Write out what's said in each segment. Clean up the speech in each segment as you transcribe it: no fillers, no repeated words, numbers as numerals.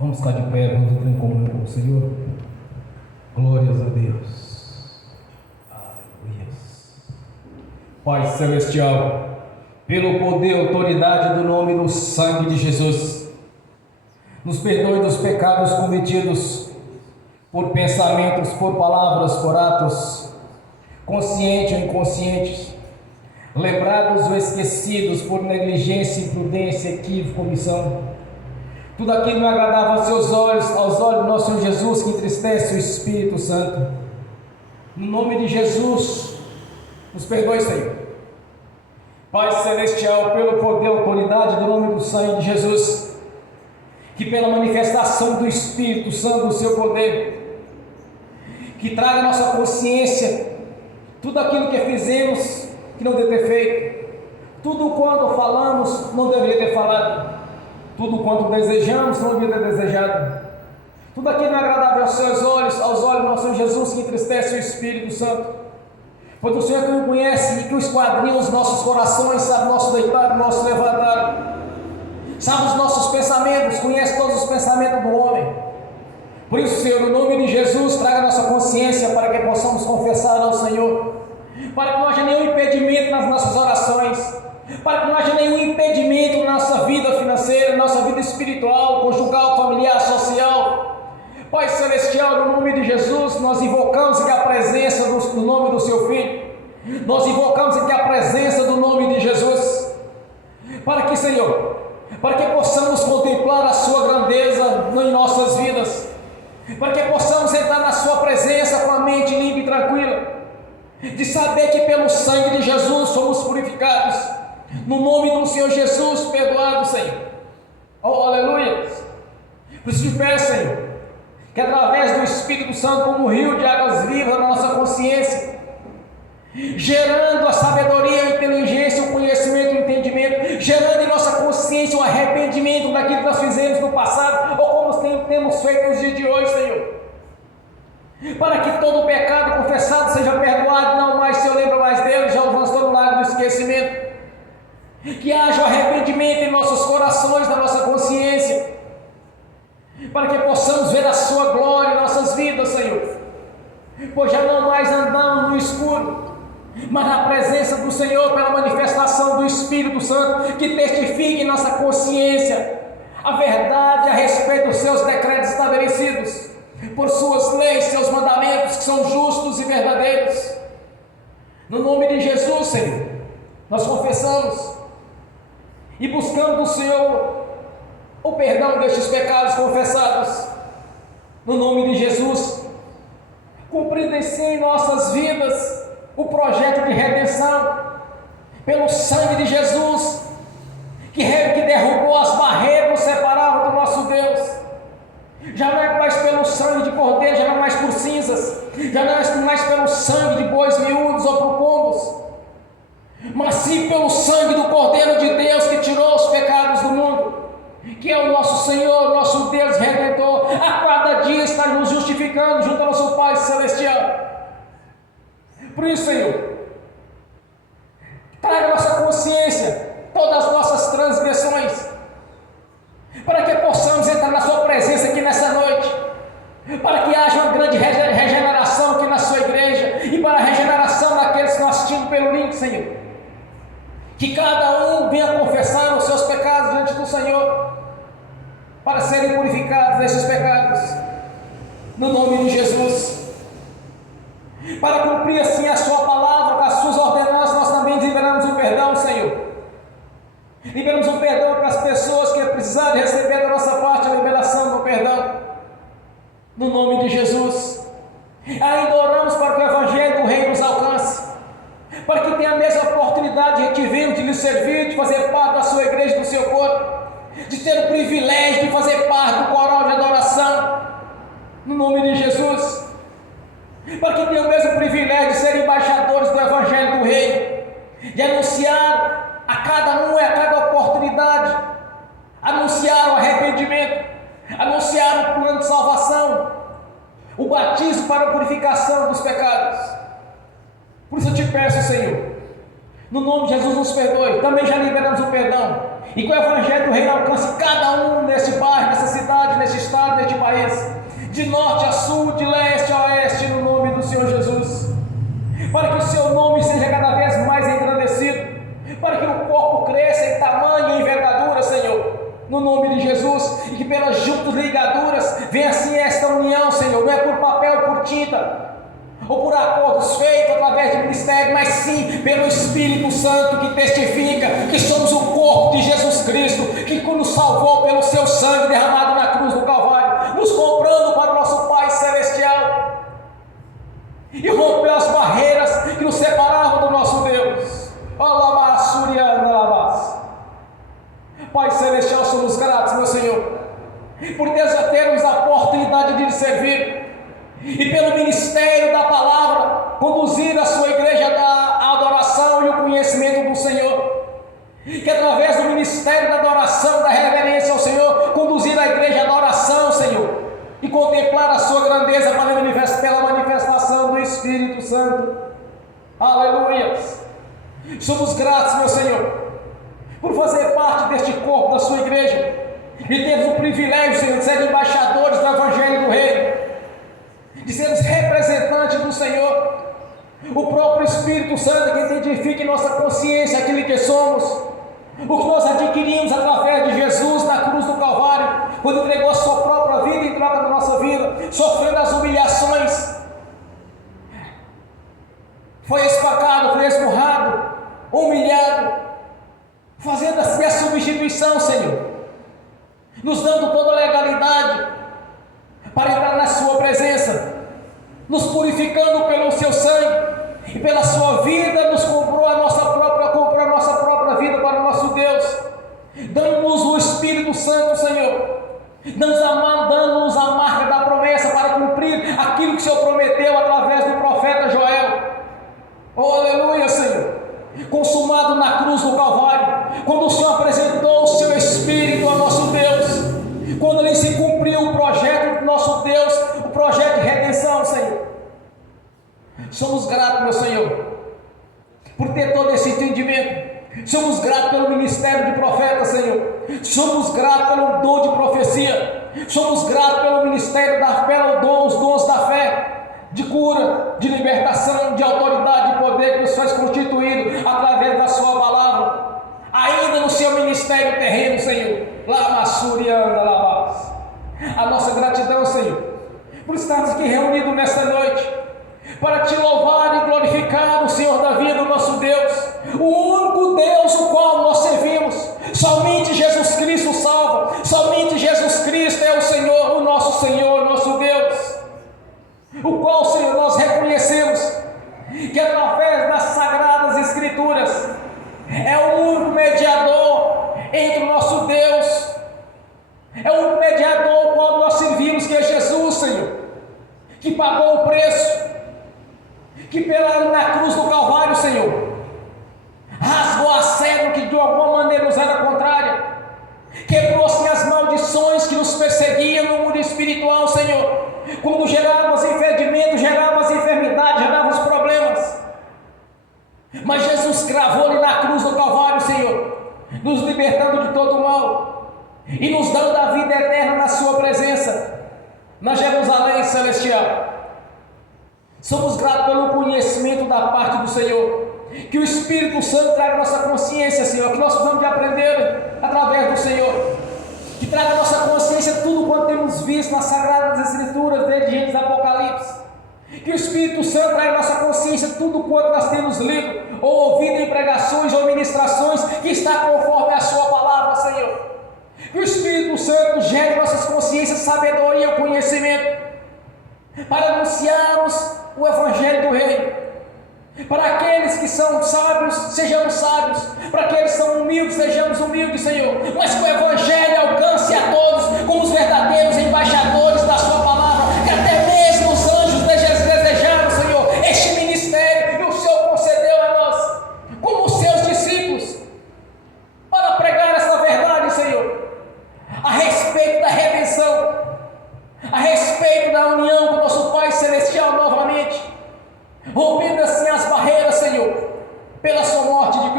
Vamos ficar de pé, vamos entrar em comunhão com o Senhor. Glórias a Deus. Aleluia. Pai Celestial, pelo poder e autoridade do nome e do sangue de Jesus, nos perdoe dos pecados cometidos por pensamentos, por palavras, por atos, conscientes ou inconscientes, lembrados ou esquecidos por negligência, imprudência, equívoco, omissão. Tudo aquilo não é agradável aos seus olhos, aos olhos do nosso Senhor Jesus, que entristece o Espírito Santo. No nome de Jesus, nos perdoe, Senhor. Pai Celestial, pelo poder e autoridade do nome do sangue de Jesus, que pela manifestação do Espírito Santo, do seu poder, que traga à nossa consciência tudo aquilo que fizemos que não deve ter feito, tudo quanto falamos não deveria ter falado, tudo quanto desejamos não deveria ter desejado, tudo aquilo não é agradável aos seus olhos, aos olhos do nosso Senhor Jesus, que entristece o Espírito Santo, pois o Senhor que nos conhece e que esquadrinha os nossos corações, sabe o nosso deitado, o nosso levantado, sabe os nossos pensamentos, conhece todos os pensamentos do homem. Por isso, Senhor, no nome de Jesus, traga a nossa consciência para que possamos confessar ao Senhor, para que não haja nenhum impedimento nas nossas orações, para que não haja nenhum impedimento na nossa vida financeira, na nossa vida espiritual, conjugal, familiar, social. Pai Celestial, no nome de Jesus, nós invocamos aqui a presença do nome do Seu Filho, nós invocamos aqui a presença do nome de Jesus, para que, Senhor, para que possamos contemplar a Sua grandeza em nossas vidas, para que possamos entrar na Sua presença com a mente limpa e tranquila, de saber que pelo sangue de Jesus somos purificados, no nome do Senhor Jesus, perdoados, Senhor. Oh, aleluia! Por isso te peço, Senhor, que através do Espírito Santo, como um rio de águas vivas na nossa consciência, gerando a sabedoria, a inteligência, o conhecimento, o entendimento, gerando em nossa consciência o arrependimento daquilo que nós fizemos no passado, ou como temos feito nos dias de hoje, Senhor, para que todo pecado confessado seja perdoado, não mais se eu lembro mais dele, já o lançou no lago do esquecimento, que haja o arrependimento em nossos corações, na nossa consciência, para que possamos ver a Sua glória em nossas vidas, Senhor, pois já não mais andamos no escuro, mas na presença do Senhor, pela manifestação do Espírito Santo, que testifique em nossa consciência a verdade a respeito dos Seus decretos estabelecidos, por Suas leis, Seus mandamentos, que são justos e verdadeiros. No nome de Jesus, Senhor, nós confessamos e buscamos do Senhor o perdão destes pecados confessados, no nome de Jesus, cumprindo em nossas vidas o projeto de redenção, pelo sangue de Jesus, que derrubou as barreiras que nos separavam do nosso Deus. Já não é mais pelo sangue de cordeiro, já não é mais por cinzas, já não é mais pelo sangue de bois miúdos ou por pombos, mas sim pelo sangue do Cordeiro de Deus, que tirou os pecados do mundo, que é o nosso Senhor, nosso Deus Redentor, a cada dia está nos justificando junto ao nosso Pai Celestial. Por isso, Senhor, traga a nossa consciência todas as nossas transgressões, para que possamos entrar na Sua presença aqui nessa noite, para que haja uma grande regeneração aqui na Sua igreja, e para a regeneração daqueles que estão assistindo pelo link, Senhor, que cada um venha confessar os seus pecados diante do Senhor, para serem purificados desses pecados, no nome de Jesus, para cumprir assim a Sua palavra, com as Suas ordenanças. Nós também liberamos o perdão, Senhor, liberamos o perdão para as pessoas que precisarem receber da nossa parte a liberação do perdão, no nome de Jesus. Ainda oramos para que o Evangelho do Reino nos alcance, para que tenha a mesma oportunidade de vir, de lhe servir, de fazer parte da Sua igreja, do seu corpo, de ter o privilégio de fazer parte do coral de adoração, no nome de Jesus, para que tenha o mesmo privilégio de ser embaixadores do Evangelho do Reino, de anunciar a cada um e a cada oportunidade, anunciar o arrependimento, anunciar o plano de salvação, o batismo para a purificação dos pecados. Por isso eu te peço, Senhor, No nome de Jesus, nos perdoe. Também já liberamos o perdão. E que o Evangelho do Reino alcance cada um neste bairro, nessa cidade, neste estado, neste país, de norte a sul, de leste a oeste, no nome do Senhor Jesus. Para que o seu nome seja cada vez mais engrandecido, para que o corpo cresça em tamanho e envergadura, Senhor, no nome de Jesus, e que pelas juntas ligaduras venha assim esta união, Senhor, não é por papel, por tinta, ou por acordos feitos através de ministério, mas sim pelo Espírito Santo que testifica que somos o corpo de Jesus Cristo, que nos salvou pelo seu sangue derramado na cruz do Calvário, nos comprando para o nosso Pai Celestial, e rompeu as barreiras que nos separavam do nosso Deus. Pai Celestial, somos gratos, meu Senhor, por Deus já termos a oportunidade de lhe servir, e pelo ministério da palavra, conduzir a sua igreja à adoração e o conhecimento do Senhor, que através do ministério da adoração, da reverência ao Senhor, conduzir a igreja à adoração, Senhor, e contemplar a sua grandeza pela manifestação do Espírito Santo. Aleluia! Somos gratos, meu Senhor, por fazer parte deste corpo da sua igreja, e termos o privilégio, Senhor, de ser embaixadores do Evangelho do Reino, de sermos representantes do Senhor, o próprio Espírito Santo que identifica em nossa consciência aquilo que somos, o que nós adquirimos através de Jesus na cruz do Calvário, quando entregou a sua própria vida em troca da nossa vida, sofrendo as humilhações, foi espancado, foi esmurrado, humilhado, fazendo assim a substituição, Senhor, nos dando toda a legalidade para entrar na sua presença, nos purificando pelo seu sangue e pela sua vida, nos comprou a nossa própria vida para o nosso Deus, dando-nos o Espírito Santo, Senhor, dando-nos a marca da promessa para cumprir aquilo que o Senhor prometeu através do profeta Joel. Oh, aleluia, Senhor, consumado na cruz do Calvário, quando o Senhor apresentou o seu Espírito ao nosso Deus, quando ali se cumpriu o projeto do nosso Deus, o projeto de redenção, Senhor. Somos gratos, meu Senhor, por ter todo esse entendimento. Somos gratos pelo ministério de profeta, Senhor. Somos gratos pelo dom de profecia. Somos gratos pelo ministério da fé, os dons da fé, de cura, de libertação, de autoridade, de poder que nos faz constituído através da sua palavra, ainda no seu ministério terreno, Senhor. A nossa gratidão, Senhor, por estarmos aqui reunidos nesta noite, para te louvar e glorificar o Senhor da vida, o nosso Deus, o único Deus o qual nós servimos. Somente Jesus Cristo salva, somente Jesus Cristo é o Senhor, o nosso Deus, o qual, Senhor, nós reconhecemos que através das Sagradas Escrituras é o único mediador entre o nosso Deus, é o único mediador o qual nós servimos, que é Jesus, Senhor, que pagou o preço, que na cruz do Calvário, Senhor, rasgou a cedro que de alguma maneira nos era contrária, quebrou-se as maldições que nos perseguiam no mundo espiritual, Senhor, quando gerava os impedimentos, gerava as enfermidades, gerava os problemas, mas Jesus cravou-lhe na cruz do Calvário, Senhor, nos libertando de todo o mal e nos dando a vida eterna na sua presença, na Jerusalém celestial. Somos gratos pelo conhecimento da parte do Senhor, que o Espírito Santo traga a nossa consciência, Senhor, que nós precisamos de aprender através do Senhor, que traga a nossa consciência tudo quanto temos visto nas Sagradas Escrituras, desde Gênesis a Apocalipse, que o Espírito Santo traga a nossa consciência tudo quanto nós temos lido, ou ouvido em pregações ou ministrações, que está conforme a sua palavra, Senhor, que o Espírito Santo gere em nossas consciências sabedoria e conhecimento, para anunciarmos o Evangelho do Reino. Para aqueles que são sábios, sejamos sábios. Para aqueles que são humildes, sejamos humildes, Senhor. Mas que o Evangelho alcance a todos como os verdadeiros embaixadores da sua palavra, que até mesmo os anjos desejaram, Senhor, este ministério, e o Senhor concedeu a nós, como os seus discípulos, para pregar essa verdade, Senhor, a respeito da redenção, a respeito da união com o nosso Pai Celestial novamente, rompendo assim as barreiras, Senhor, pela sua morte de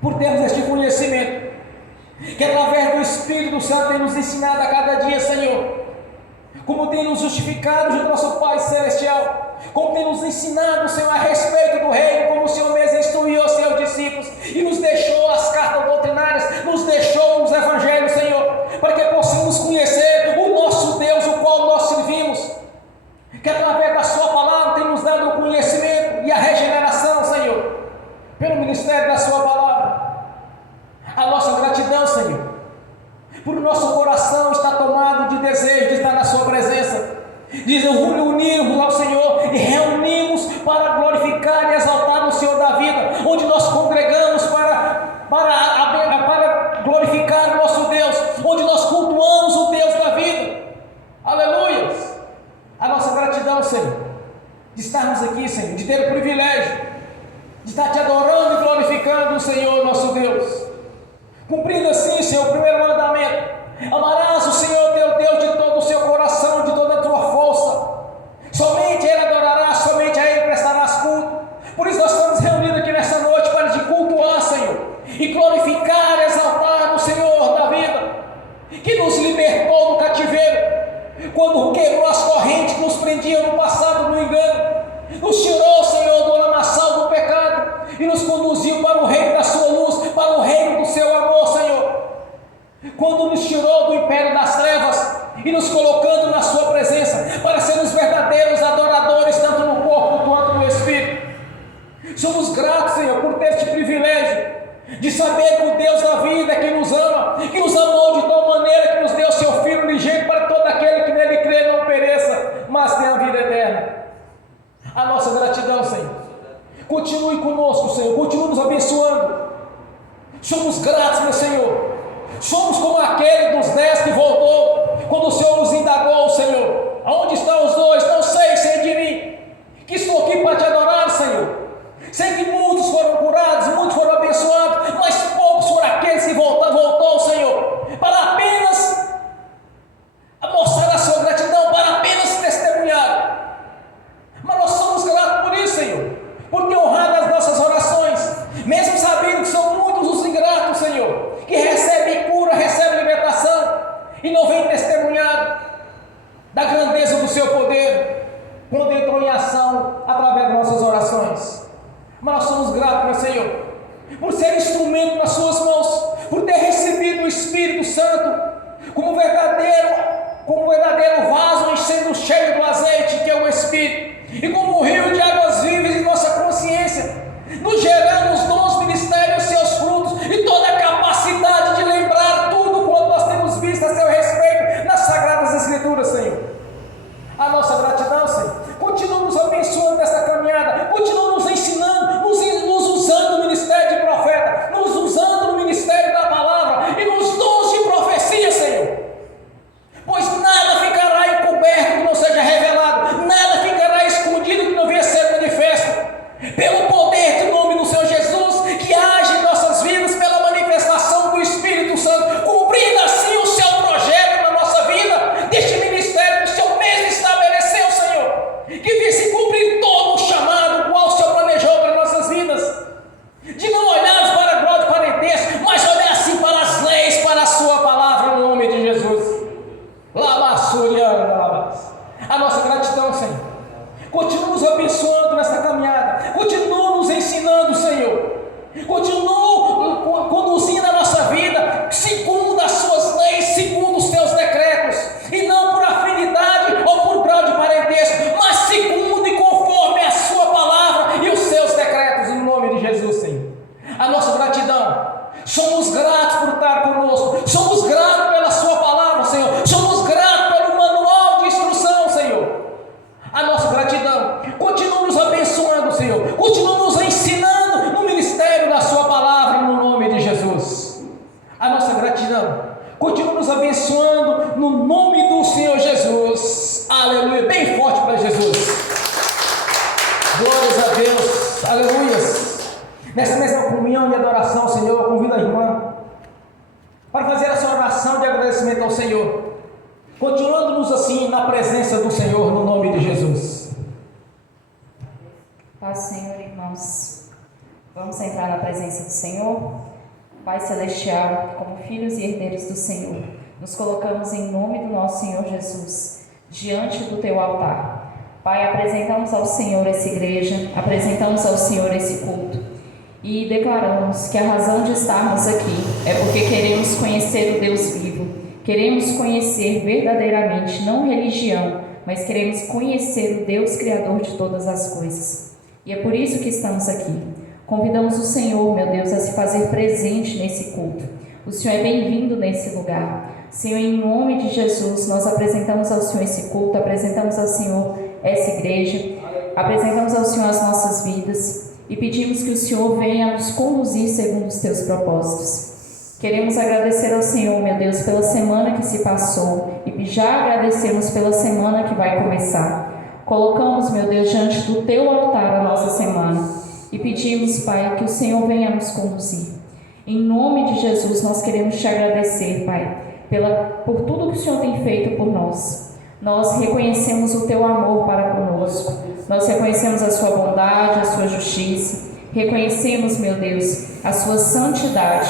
por termos este conhecimento, que através do Espírito Santo tem nos ensinado a cada dia, Senhor, como tem nos justificado junto ao nosso Pai Celestial, como tem nos ensinado, Senhor, a respeito do reino, como o Senhor mesmo instruiu os seus discípulos e nos deixou as cartas doutrinárias, nos deixou os evangelhos, Senhor, para que possamos conhecer o nosso Deus, o qual nós servimos, que através da sua palavra tem nos dado o conhecimento e a regeneração, Senhor, pelo ministério da sua palavra. A nossa gratidão, Senhor, por o nosso coração estar tomado de desejo de estar na sua presença, de unirmos ao Senhor e reunimos para glorificar e exaltar o Senhor da vida, onde nós congregamos para glorificar o nosso Deus, onde nós cultuamos o Deus da vida. Aleluia! A nossa gratidão, Senhor, de estarmos aqui, Senhor, de ter o privilégio de estar te adorando e glorificando o Senhor nosso Deus, cumprindo assim, Senhor, o primeiro mandamento: amarás o Senhor teu Deus de todo o seu coração, de toda a tua força, somente Ele adorarás, somente a Ele prestarás culto. Por isso nós estamos reunidos aqui nessa noite para te cultuar, Senhor, e glorificar, exaltar o Senhor da vida, que nos libertou do cativeiro, quando quebrou as correntes que nos prendiam no passado no engano, nos tirou, Senhor, do lamaçal do pecado e nos conduziu para o reino da sua luz, para o reino do seu amor, Senhor. Quando nos tirou do império das trevas e nos colocando na sua presença, para sermos verdadeiros adoradores, tanto no corpo quanto no espírito. Somos gratos, Senhor, por ter este privilégio de saber que o Deus da vida que nos ama, que nos amou de tal maneira que nos deu seu Filho unigênito para todo aquele que nele crê não pereça, mas tenha a vida eterna. A nossa gratidão, Senhor. Continue conosco, Senhor, continue nos abençoando. Somos gratos, meu Senhor. Somos como aquele dos 10 que voltou, quando o Senhor nos indagou, Senhor: aonde estão os dois? Não sei, sei de mim, que estou aqui para te adorar, Senhor. Sei que muitos foram curados, muitos foram abençoados, mas poucos foram aqueles que voltou, Senhor, para apenas mostrar a sua gratidão, para apenas testemunhar. Mas nós somos gratos por isso, Senhor, por ter honrado as nossas orações, mesmo sabendo que são muitos os ingratos, Senhor, que recebem cura, recebem libertação e não vêm testemunhar da grandeza do seu poder, quando entrou em ação através das nossas orações. Mas nós somos gratos, meu Senhor, por ser instrumento nas suas mãos, por ter recebido o Espírito Santo como verdadeiro vaso sendo cheio do azeite que é o Espírito, e como um rio de águas vivas em nossa consciência, nos gerando os dons, ministérios, seus frutos e toda a capacidade de lembrar tudo quanto nós temos visto a seu respeito nas Sagradas Escrituras, Senhor. A nossa gratidão, Senhor. Continua nos abençoando nessa caminhada, continua nos ensinando, nos usando no ministério de profeta, nos usando no ministério da palavra e nos dons de profecia, Senhor. Pois nada ficará encoberto que não seja revelado, nada ficará escondido que não venha ser manifesto, pelo poder do nome do Senhor Jesus, que age em nossas vidas pela manifestação do Espírito Santo, cumprindo assim o seu projeto na nossa vida, deste ministério que o Senhor mesmo estabeleceu, Senhor, que visse cumprir todo o chamado qual o Senhor planejou para nossas vidas, de não olharmos para a glória do parentesco, mas olhar assim para as leis, para a sua palavra, no nome de Jesus. A nossa gratidão, Senhor. Continua nos abençoando nessa caminhada, continua nos ensinando, Senhor, continua conduzindo a nossa vida segundo as suas leis, segundo os teus decretos, e não por afinidade ou por grau de parentesco, mas segundo e conforme a sua palavra e os seus decretos, em nome de Jesus, Senhor. A nossa gratidão, somos gratos por estar conosco, somos gratos pela sua palavra, Senhor, somos gratos pelo manual de instrução, Senhor. A nossa gratidão, continua nos abençoando, Senhor, continua nos ensinando no ministério da sua palavra, no nome de Jesus. A nossa gratidão, continua nos abençoando no nome do Senhor Jesus. Aleluia, bem forte para Jesus. Glórias a Deus, aleluia. Nessa mesma comunhão de adoração, Senhor, eu convido a irmã para fazer essa oração de agradecimento ao Senhor, continuando-nos assim na presença do Senhor, no nome de Jesus. Paz, Senhor, irmãos. Vamos entrar na presença do Senhor? Pai Celestial, como filhos e herdeiros do Senhor, nos colocamos em nome do nosso Senhor Jesus, diante do Teu altar. Pai, apresentamos ao Senhor essa igreja, apresentamos ao Senhor esse culto e declaramos que a razão de estarmos aqui é porque queremos conhecer o Deus vivo, queremos conhecer verdadeiramente, não religião, mas queremos conhecer o Deus Criador de todas as coisas. E é por isso que estamos aqui. Convidamos o Senhor, meu Deus, a se fazer presente nesse culto. O Senhor é bem-vindo nesse lugar. Senhor, em nome de Jesus, nós apresentamos ao Senhor esse culto, apresentamos ao Senhor essa igreja, apresentamos ao Senhor as nossas vidas e pedimos que o Senhor venha nos conduzir segundo os Teus propósitos. Queremos agradecer ao Senhor, meu Deus, pela semana que se passou e já agradecemos pela semana que vai começar. Colocamos, meu Deus, diante do Teu altar a nossa semana. E pedimos, Pai, que o Senhor venha nos conduzir. Em nome de Jesus, nós queremos Te agradecer, Pai, por tudo que o Senhor tem feito por nós. Nós reconhecemos o Teu amor para conosco. Nós reconhecemos a Sua bondade, a Sua justiça. Reconhecemos, meu Deus, a Sua santidade.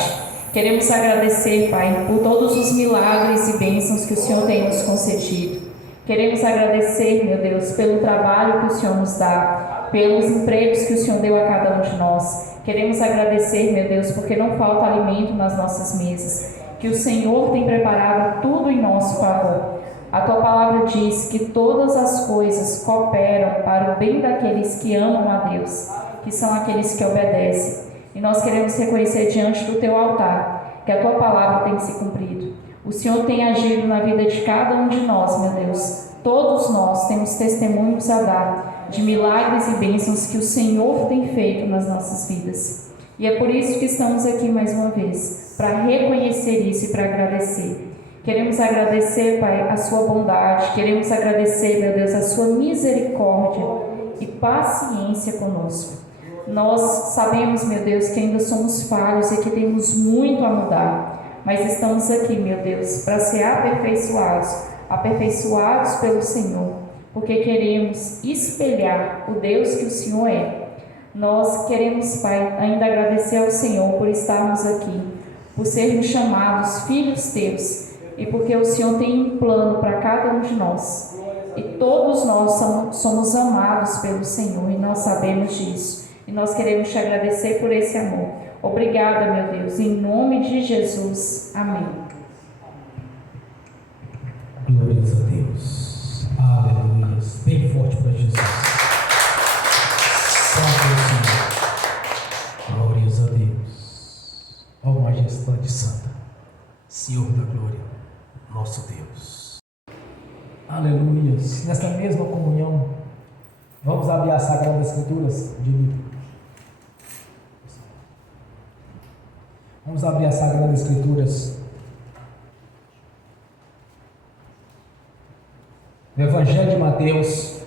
Queremos agradecer, Pai, por todos os milagres e bênçãos que o Senhor tem nos concedido. Queremos agradecer, meu Deus, pelo trabalho que o Senhor nos dá, pelos empregos que o Senhor deu a cada um de nós. Queremos agradecer, meu Deus, porque não falta alimento nas nossas mesas, que o Senhor tem preparado tudo em nosso favor. A Tua palavra diz que todas as coisas cooperam para o bem daqueles que amam a Deus, que são aqueles que obedecem. E nós queremos reconhecer diante do Teu altar que a Tua palavra tem se cumprido. O Senhor tem agido na vida de cada um de nós, meu Deus. Todos nós temos testemunhos a dar de milagres e bênçãos que o Senhor tem feito nas nossas vidas. E é por isso que estamos aqui mais uma vez, para reconhecer isso e para agradecer. Queremos agradecer, Pai, a Sua bondade, queremos agradecer, meu Deus, a Sua misericórdia e paciência conosco. Nós sabemos, meu Deus, que ainda somos falhos e que temos muito a mudar, mas estamos aqui, meu Deus, para ser aperfeiçoados pelo Senhor, porque queremos espelhar o Deus que o Senhor é. Nós queremos, Pai, ainda agradecer ao Senhor por estarmos aqui, por sermos chamados filhos Teus, e porque o Senhor tem um plano para cada um de nós. E todos nós somos amados pelo Senhor, e nós sabemos disso. E nós queremos Te agradecer por esse amor. Obrigada, meu Deus, em nome de Jesus. Amém. Glórias a Deus. Aleluia. Bem forte para Jesus. Santo é o Senhor. Glórias a Deus. Ó Majestade Santa, Senhor da glória, nosso Deus. Aleluia. Nesta mesma comunhão, vamos abrir as Sagradas Escrituras de livro. Vamos abrir as Sagradas Escrituras no Evangelho de Mateus,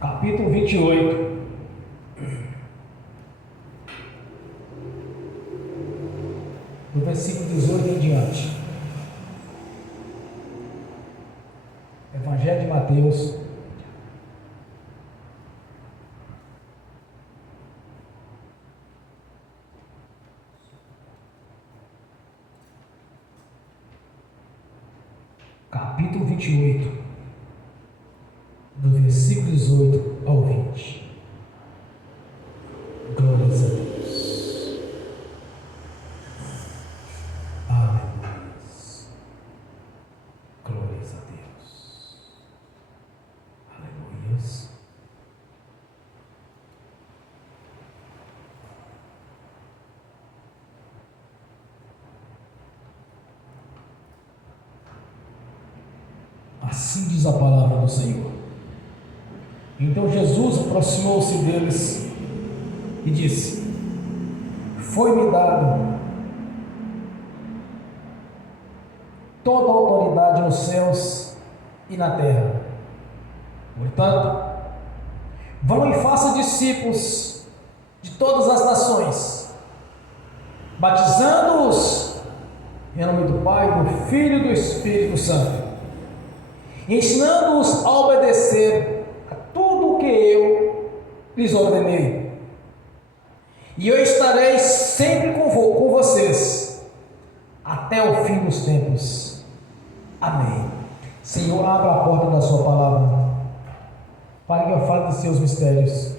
capítulo 28, do versículo 18 em diante. Evangelho de Mateus, capítulo 28, do versículo 18 ao 20. Glórias a Deus. Aleluia. Glórias a Deus. Aleluia. Assim diz a palavra do Senhor. Então Jesus aproximou-se deles e disse: Foi-me dado toda a autoridade nos céus e na terra. Portanto, vão e façam discípulos de todas as nações, batizando-os em nome do Pai, do Filho e do Espírito Santo, ensinando-os a obedecer a tudo o que eu lhes ordenei. E eu estarei sempre com vocês, até o fim dos tempos. Amém. Senhor, abra a porta da sua palavra, para que eu fale dos seus mistérios,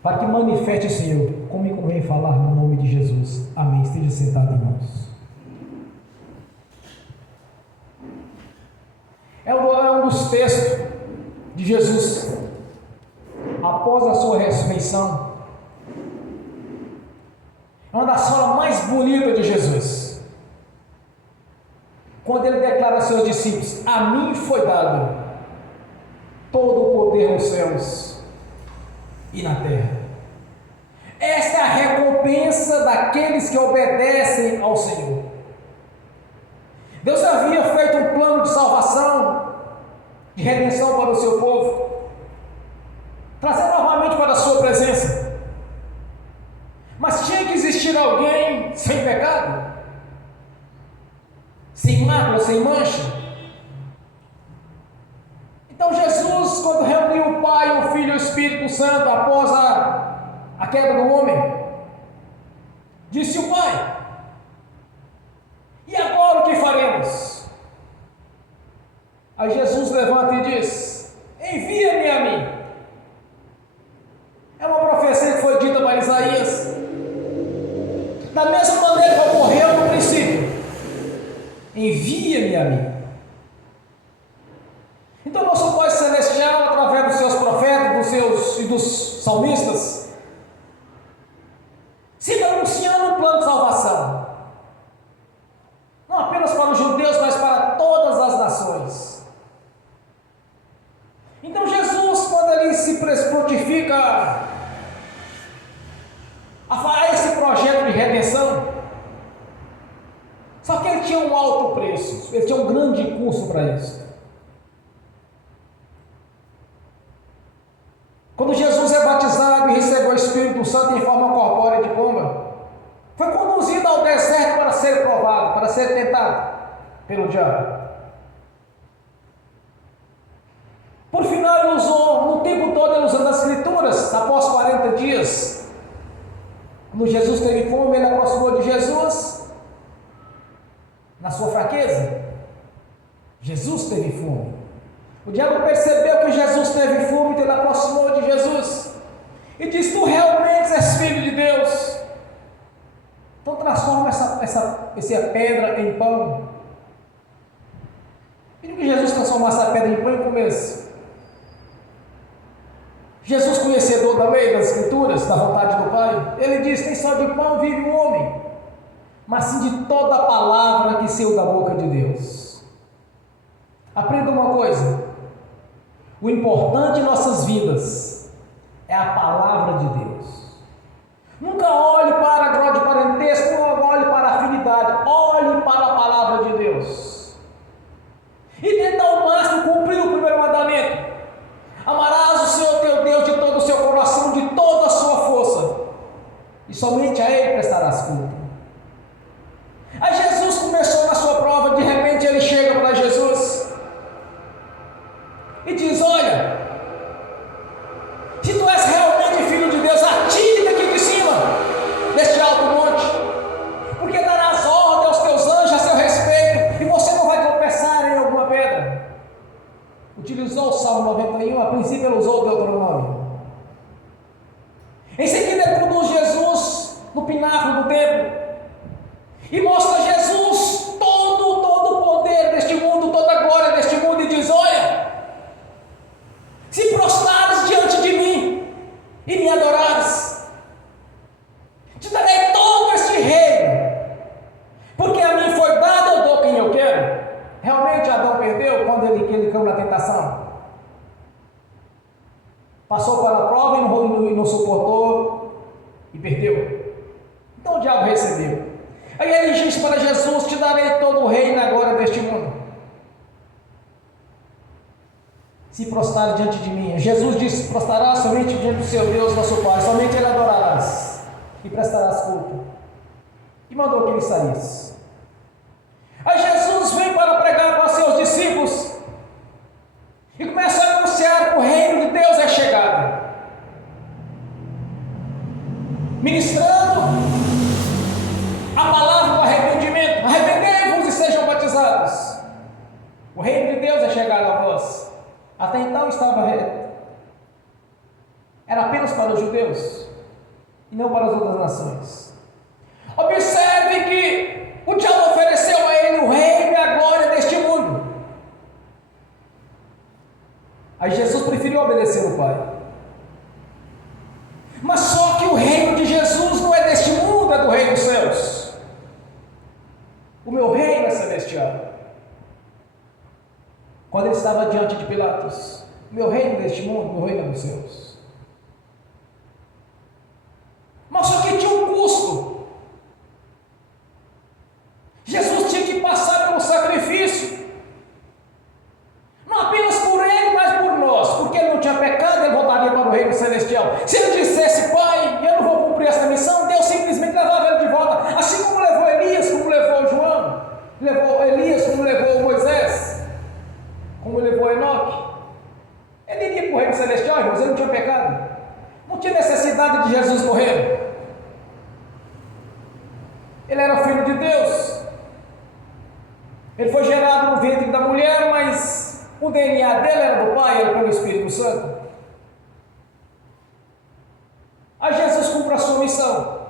para que manifeste, Senhor, como me convém falar no nome de Jesus. Amém. Esteja sentado, irmãos. É um dos textos de Jesus após a sua ressurreição. É uma das falas mais bonitas de Jesus, quando ele declara aos seus discípulos: a mim foi dado todo o poder nos céus e na terra. Esta é a recompensa daqueles que obedecem ao Senhor. Deus havia feito um plano de salvação, de redenção para o seu povo, trazer novamente para a sua presença. Mas tinha que existir alguém sem pecado, sem mácula, sem mancha. Então Jesus, quando reuniu o Pai, o Filho e o Espírito Santo após a queda do homem, disse o Pai: e agora o que faremos? Aí Jesus levanta e diz: envia-me a mim. É uma profecia que foi dita para Isaías. Da mesma maneira que ocorreu no princípio, envia-me a mim. Então nosso Pai Celestial, através dos seus profetas, dos salmistas, se anunciando um plano de salvação, não apenas para os judeus, mas para todas as nações. Então Jesus, quando ele se prontifica a esse projeto de redenção, só que ele tinha um alto preço, ele tinha um grande custo para isso. Quando Jesus é batizado e recebeu o Espírito Santo em forma corpórea de pomba, foi conduzido ao deserto para ser provado, para ser tentado pelo diabo. Por final, ele usou, no tempo todo, ele usando as Escrituras. Após 40 dias, quando Jesus teve fome, ele aproximou de Jesus na sua fraqueza. Jesus teve fome. O diabo percebeu que Jesus teve fome, então ele aproximou de Jesus e disse: tu realmente és filho de Deus, então transforma essa pedra em pão. Pediu que Jesus transformasse a pedra em pão e comesse. Jesus, conhecedor da lei, das Escrituras, da vontade do Pai, ele diz: nem só de pão vive o homem, mas sim de toda a palavra que saiu da boca de Deus. Aprenda uma coisa: o importante em nossas vidas é a palavra de Deus. Nunca olhe para a glória de parentesco, não olhe para a afinidade, olhe para a palavra de Deus. E tenta ao máximo cumprir o primeiro mandamento: amarás o Senhor teu Deus de todo o seu coração, de toda a sua força, e somente a Ele prestarás culto. Aí Jesus começou na sua prova. De repente ele chega para Jesus e diz: olha, se tu és realmente filho de Deus, atire daqui de cima, deste alto monte, porque darás ordem aos teus anjos a seu respeito, e você não vai tropeçar em alguma pedra. Utilizou o Salmo 91, a princípio ele usou o Deuteronômio. Em seguida ele conduz Jesus no pináculo do templo e mostra a Jesus todo o poder deste mundo, toda a glória deste mundo, e diz: olha, se prostrares diante de mim e me adorares, te darei todo este reino, porque a mim foi dado, eu dou quem eu quero. Realmente Adão perdeu quando ele caiu na tentação. Passou pela prova e não suportou e perdeu. Então o diabo recebeu. Aí ele diz para Jesus: te darei todo o reino agora deste mundo, se prostrar diante de mim. Jesus disse: prostrarás somente diante do seu Deus, nosso Pai, somente Ele adorarás e prestarás culto. E mandou que ele saísse. Aí Jesus vem para pregar para os seus discípulos e começa a anunciar que o reino de Deus é chegado. ministrando a palavra do arrependimento. Arrependei-vos e sejam batizados. O reino de Deus é chegado a vós. Até então era apenas para os judeus e não para as outras nações. Observe que o diabo ofereceu a ele o reino e a glória deste mundo. Aí Jesus preferiu obedecer o Pai. Mas só que o reino de Jesus não é deste mundo, é do reino dos céus. O meu reino é celestial. Quando ele estava diante de Pilatos, meu reino é deste mundo, meu reino é dos céus. Mas só que tinha um custo. Jesus tinha que passar pelo sacrifício. Não apenas por ele, mas por nós. Porque ele não tinha pecado, ele voltaria para o reino celestial. Se ele dissesse, Pai, eu não vou cumprir essa missão, Deus simplesmente levava ele de volta. Assim como levou Elias, como levou João, levou Elias, como levou Moisés, como levou Enoque. Ele iria para o reino celestial, irmãos, ele não tinha pecado. Não tinha necessidade de Jesus morrer. Ele era filho de Deus. Ele foi gerado no ventre da mulher, mas o DNA dele era do Pai, era pelo Espírito Santo. Aí Jesus cumpre a sua missão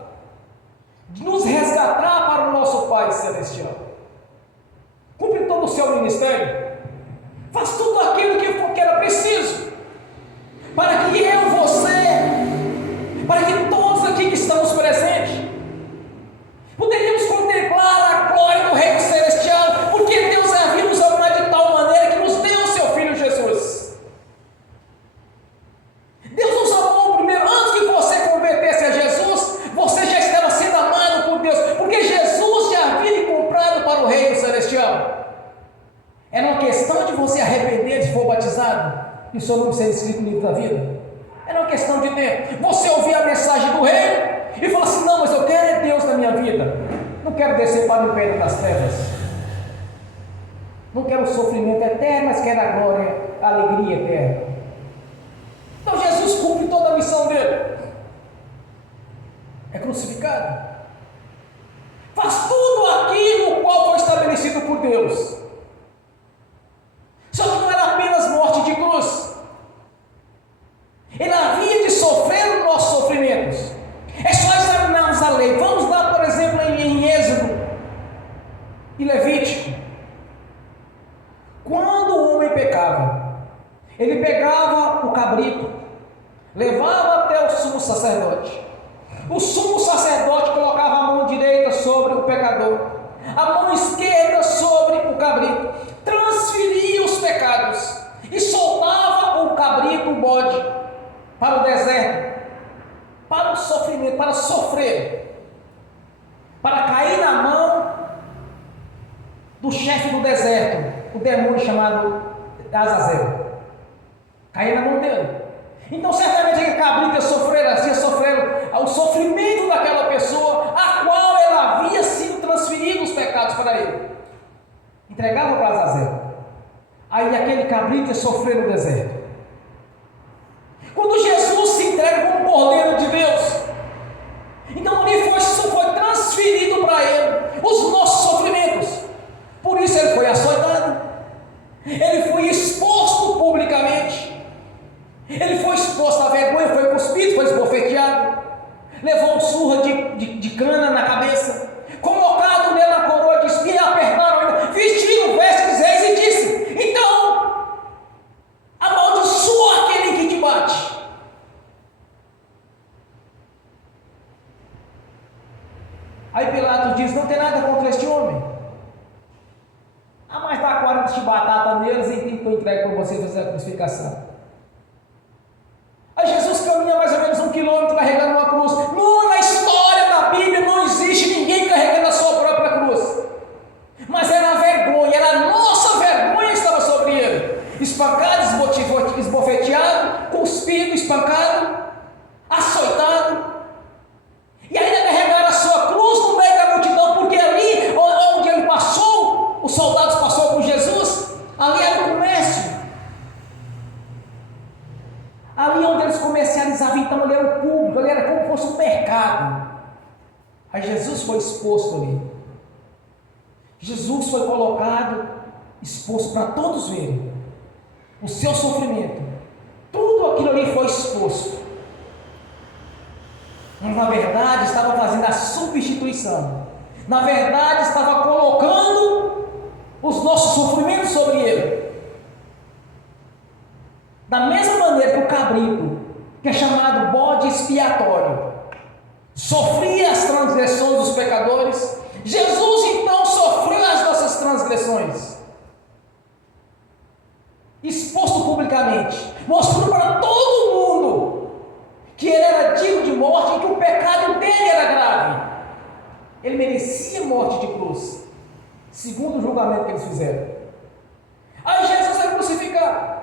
de nos resgatar para o nosso Pai Celestial. Cumpre todo o seu ministério. Faz tudo aquilo que era preciso para que eu, você, para que todos aqui que estamos presentes poderíamos contemplar a glória do reino celestial, porque Deus havia nos amado de tal maneira que nos deu o seu Filho Jesus. Deus nos amou primeiro, antes que você convertesse a Jesus, você já estava sendo amado por Deus, porque Jesus já havia lhe comprado para o reino celestial. Era uma questão de você arrepender se for batizado e o seu nome ser escrito no livro da vida. Era uma questão de tempo. Você ouvir a mensagem do reino e falar assim, não, mas eu quero é Deus na minha vida. Não quero descer para o império das trevas. Não quero o sofrimento eterno, mas quero a glória, a alegria eterna. Então Jesus cumpre toda a missão dele. É crucificado. Faz tudo aquilo qual foi estabelecido por Deus. Só que não era apenas morte de cruz. Ele havia de sofrer os nossos sofrimentos. É só examinarmos a lei. Vamos lá, por exemplo, em Êxodo e Levítico. Quando o homem pecava, ele pegava o cabrito, levava até o sumo sacerdote. O sumo sacerdote colocava a mão direita sobre o pecador, a mão esquerda sobre o cabrito, transferia os pecados e soltava o cabrito, o bode, para o deserto, para o sofrimento, para sofrer, para cair na mão do chefe do deserto, o demônio chamado Azazel. Cair na mão dele. Então certamente aquele cabrito ia sofrer assim, ia sofrer o sofrimento daquela pessoa a qual ela havia sido transferido os pecados para ele. Entregava para Azazel. Aí aquele cabrito ia sofrer no deserto. Quando Jesus se entrega como Cordeiro de Deus, então ali foi transferido para ele os nossos sofrimentos. Por isso ele foi açoitado, ele foi exposto publicamente, ele foi exposto à vergonha, foi cuspido, foi esbofeteado, levou um surra de cana na cabeça, colocado nele na coroa de espinho, apertaram, vestiram vestes de reis e disse: então, amaldiçoa aquele que te bate. Aí Pilatos diz: não tem nada contra este homem. Mas dá 40 de batata neles e então entrego para você fazer a crucificação. Aí Jesus caminha mais ou menos 1 quilômetro carregando uma cruz. Não, na história da Bíblia não existe ninguém carregando a sua própria cruz. Mas era a vergonha, era a nossa vergonha que estava sobre ele. Espancado, esbofeteado, cuspido, espancado, açoitado. E ainda carregaram a sua cruz no meio da multidão, porque ali onde ele passou, os soldados passaram com Jesus, ali era o comércio. Aí Jesus foi exposto ali. Jesus foi colocado, exposto para todos verem o seu sofrimento. Tudo aquilo ali foi exposto. Mas na verdade estava fazendo a substituição. Na verdade estava colocando os nossos sofrimentos sobre ele. Da mesma maneira que o cabrito, que é chamado bode expiatório, sofria as transgressões dos pecadores, Jesus então sofreu as nossas transgressões, exposto publicamente, mostrando para todo mundo que ele era digno de morte e que o pecado dele era grave. Ele merecia morte de cruz, segundo o julgamento que eles fizeram. Aí Jesus é crucificado.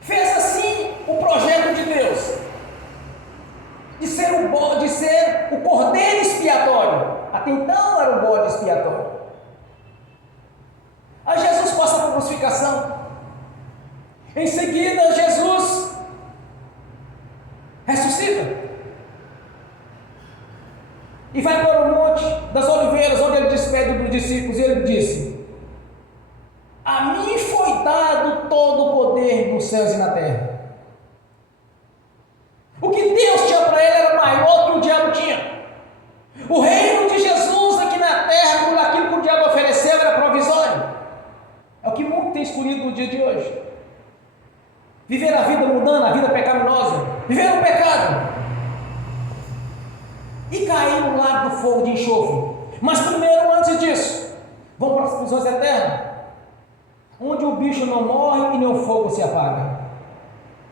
Fez assim o projeto de Deus, de ser o cordeiro expiatório. Até então era o bode expiatório. Aí Jesus passa para a crucificação. Em seguida, Jesus ressuscita e vai para o Monte das Oliveiras, onde ele despede dos discípulos, e ele disse: a mim foi dado todo o poder nos céus e na terra. O que Deus tinha para ele era maior que o diabo tinha. O reino de Jesus aqui na terra, por aquilo que o diabo ofereceu, era provisório. É o que o mundo tem escolhido no dia de hoje. Viver a vida mundana, a vida pecaminosa, viver no pecado e cair no lago do fogo de enxofre. Mas primeiro, antes disso, vão para as prisões eternas, onde o bicho não morre e nem o fogo se apaga.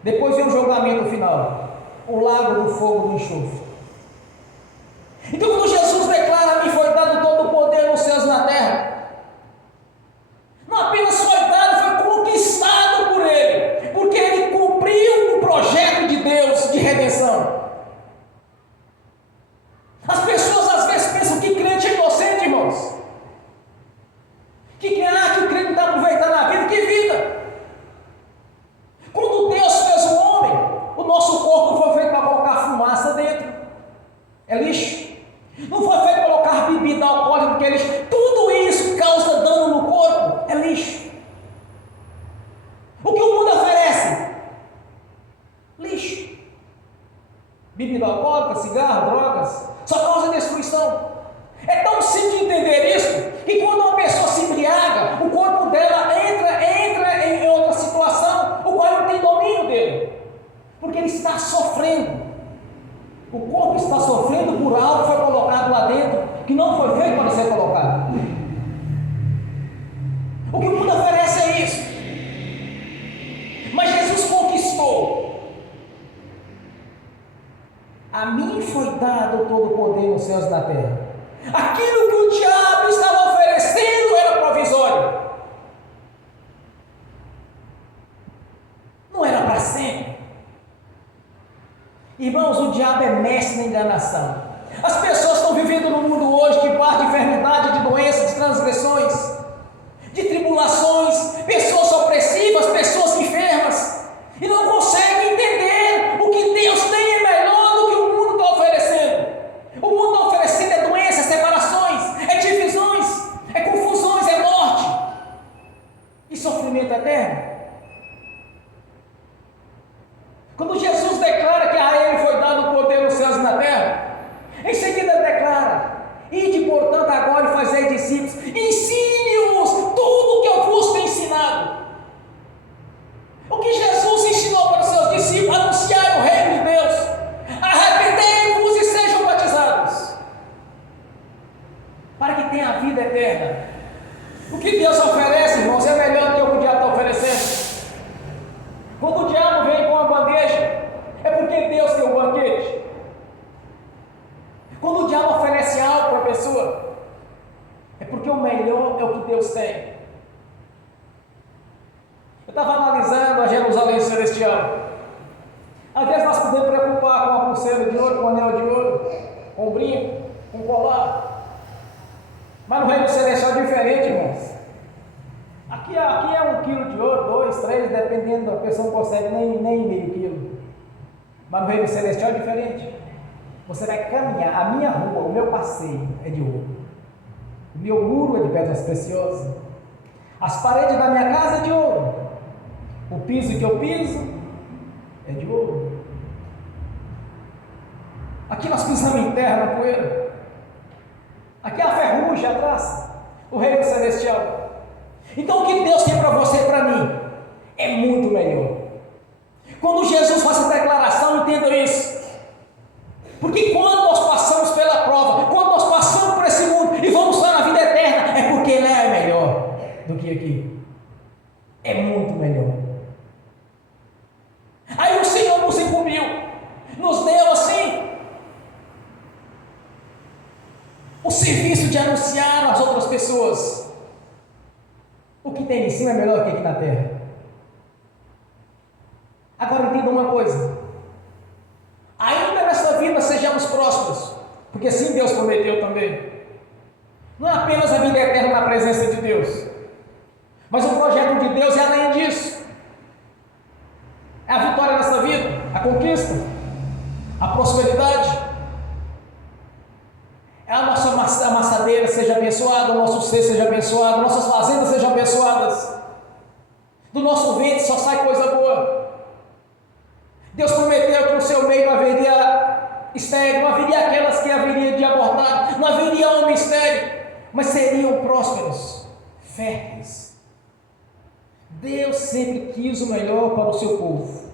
Depois vem o julgamento final, o lago do fogo do enxofre. Então, quando Jesus declara: me foi dado todo o poder nos céus e na terra, não apenas foi dado, foi conquistado por ele, porque ele cumpriu o projeto de Deus de redenção. As pessoas às vezes pensam que crente é inocente, irmãos, que o crente não está aproveitando a vida. Que vida? Quando Deus fez o homem, o nosso corpo não foi feito para colocar fumaça dentro, é lixo. Não foi feito para colocar bebida alcoólica, porque é lixo. Tudo isso causa dano no corpo, é lixo. O que o mundo oferece? Lixo. Bebida alcoólica, cigarro, drogas, só causa destruição. É tão simples de entender isso, que quando uma pessoa se embriaga, o corpo dela entra em outra situação, o qual não tem domínio dele, porque ele está sofrendo. O corpo está sofrendo por algo que foi colocado lá dentro, que não foi feito para ser colocado. O que o mundo oferece é isso. Mas Jesus conquistou. A mim foi dado todo o poder nos céus e na terra. Aquilo que o diabo estava oferecendo era provisório, não era para sempre. Irmãos, o diabo é mestre na enganação. As pessoas estão vivendo no mundo hoje que parte de enfermidade, de doenças, de transgressões, de tribulações, pessoas opressivas, pessoas enfermas, e não conseguem entender o que Deus tem é melhor do que o mundo está oferecendo. O mundo está oferecendo é doenças, separações, é divisões, é confusões, é morte e sofrimento eterno. Quando Jesus declara que a ele foi dado o poder nos céus e na terra, em seguida ele declara: ide portanto agora e fazei discípulos, ensine-os tudo o que eu vos tenho ensinado. O que Jesus ensinou para os seus discípulos? Anunciar o reino de Deus, arrependei-vos e sejam batizados, para que tenha a vida eterna. O que Deus oferece, irmãos, é melhor do que o que o diabo está oferecendo. Quando o diabo vem com a bandeja, é porque Deus tem um banquete. Quando o diabo oferece algo para a pessoa, é porque o melhor é o que Deus tem. Eu estava analisando a Jerusalém Celestial. Às vezes nós podemos preocupar com uma pulseira de ouro, com um anel de ouro, com um brinco, com um colar. Mas no reino celestial é diferente, irmãos. Aqui é 1 quilo de ouro, 2, 3, dependendo da pessoa, não consegue nem meio quilo. Mas no reino celestial é diferente. Você vai caminhar, a minha rua, o meu passeio é de ouro. O meu muro é de pedras preciosas. As paredes da minha casa é de ouro. O piso que eu piso é de ouro. Aqui nós pisamos em terra, na poeira. Aqui é a ferrugem atrás, o reino celestial. Então o que Deus tem para você e para mim é muito melhor. Quando Jesus faz essa declaração, entenda isso. Porque quando nós passamos pela prova, quando nós passamos por esse mundo e vamos lá na vida eterna, é porque Ele é melhor do que aqui. É muito melhor. Aí o Senhor nos incumbiu, nos deu assim o serviço de anunciar às outras pessoas. O que tem em cima é melhor do que aqui na terra. Agora entenda uma coisa. Ainda nessa vida sejamos prósperos, porque assim Deus prometeu também. Não é apenas a vida eterna na presença de Deus, mas o projeto de Deus é além disso. É a vitória nessa vida, a conquista, a prosperidade. É a nossa amassadeira seja abençoada, o nosso ser seja abençoado, nossas fazendas sejam abençoadas. Do nosso ventre só sai coisa boa. Deus prometeu que no seu meio não haveria estéril, não haveria aquelas que haveria de abortar, não haveria homem estéril, mas seriam prósperos, férteis. Deus sempre quis o melhor para o seu povo.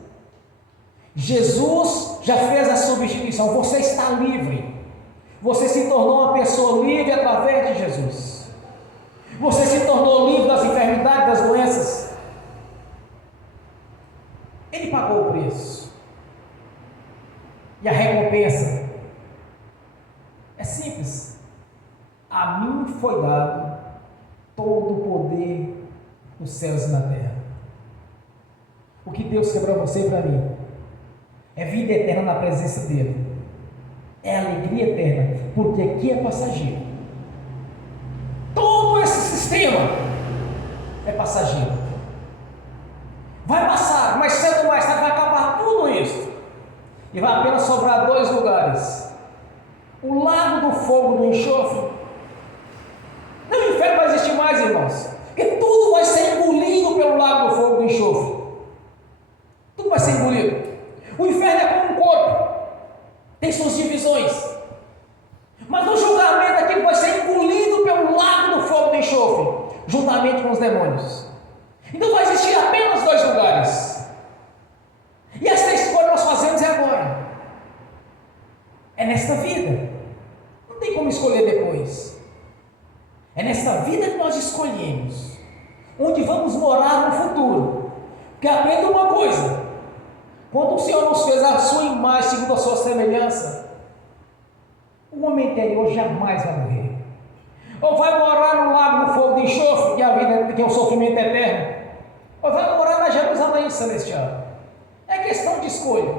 Jesus já fez a substituição, você está livre. Você se tornou uma pessoa livre através de Jesus. Você se tornou livre das enfermidades, das doenças. Ele pagou o preço. E a recompensa é simples. A mim foi dado todo o poder nos céus e na terra. O que Deus quer para você e para mim é vida eterna na presença dEle. É alegria eterna, porque aqui é passageiro. Todo esse sistema é passageiro. Vai passar, mas cedo ou mais tarde vai acabar tudo isso. E vai apenas sobrar 2 lugares: o lago do fogo do enxofre. Não, o inferno vai existir mais, irmãos, porque tudo vai ser engolido pelo lago do fogo do enxofre. Tudo vai ser engolido. O inferno é como um corpo, tem suas divisões, mas no julgamento aquilo vai ser engolido pelo lago do fogo do enxofre, juntamente com os demônios. Então vai existir apenas 2 lugares. E esta escolha nós fazemos agora. É nesta vida. Não tem como escolher depois. É nesta vida que nós escolhemos onde vamos morar no futuro. Porque aprenda uma coisa: quando o Senhor nos fez a sua imagem segundo a sua semelhança, o homem interior jamais vai morrer. Ou vai morar no lago do fogo de enxofre, que é a vida, que é o sofrimento eterno, ou vai morar na Jerusalém celestial. É questão de escolha.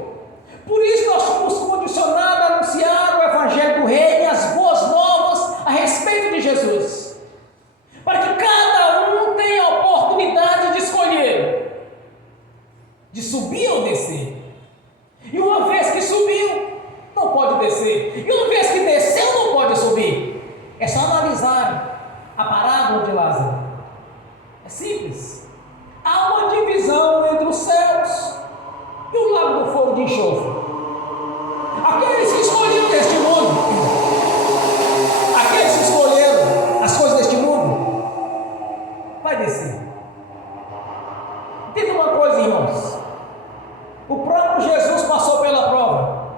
Por isso nós somos condicionados a anunciar o Evangelho do Reino e as boas novas a respeito de Jesus, para que cada um tenha a oportunidade de escolher, de subir ou descer. E uma vez que subiu, não pode descer. E uma vez que desceu, não pode subir. É só analisar a parábola de Lázaro. É simples. Há uma divisão entre os céus e o lago do fogo de enxofre. Aqueles que escolheram deste mundo, aqueles que escolheram as coisas deste mundo, vai descer. Entenda uma coisa, irmãos: o próprio Jesus passou pela prova.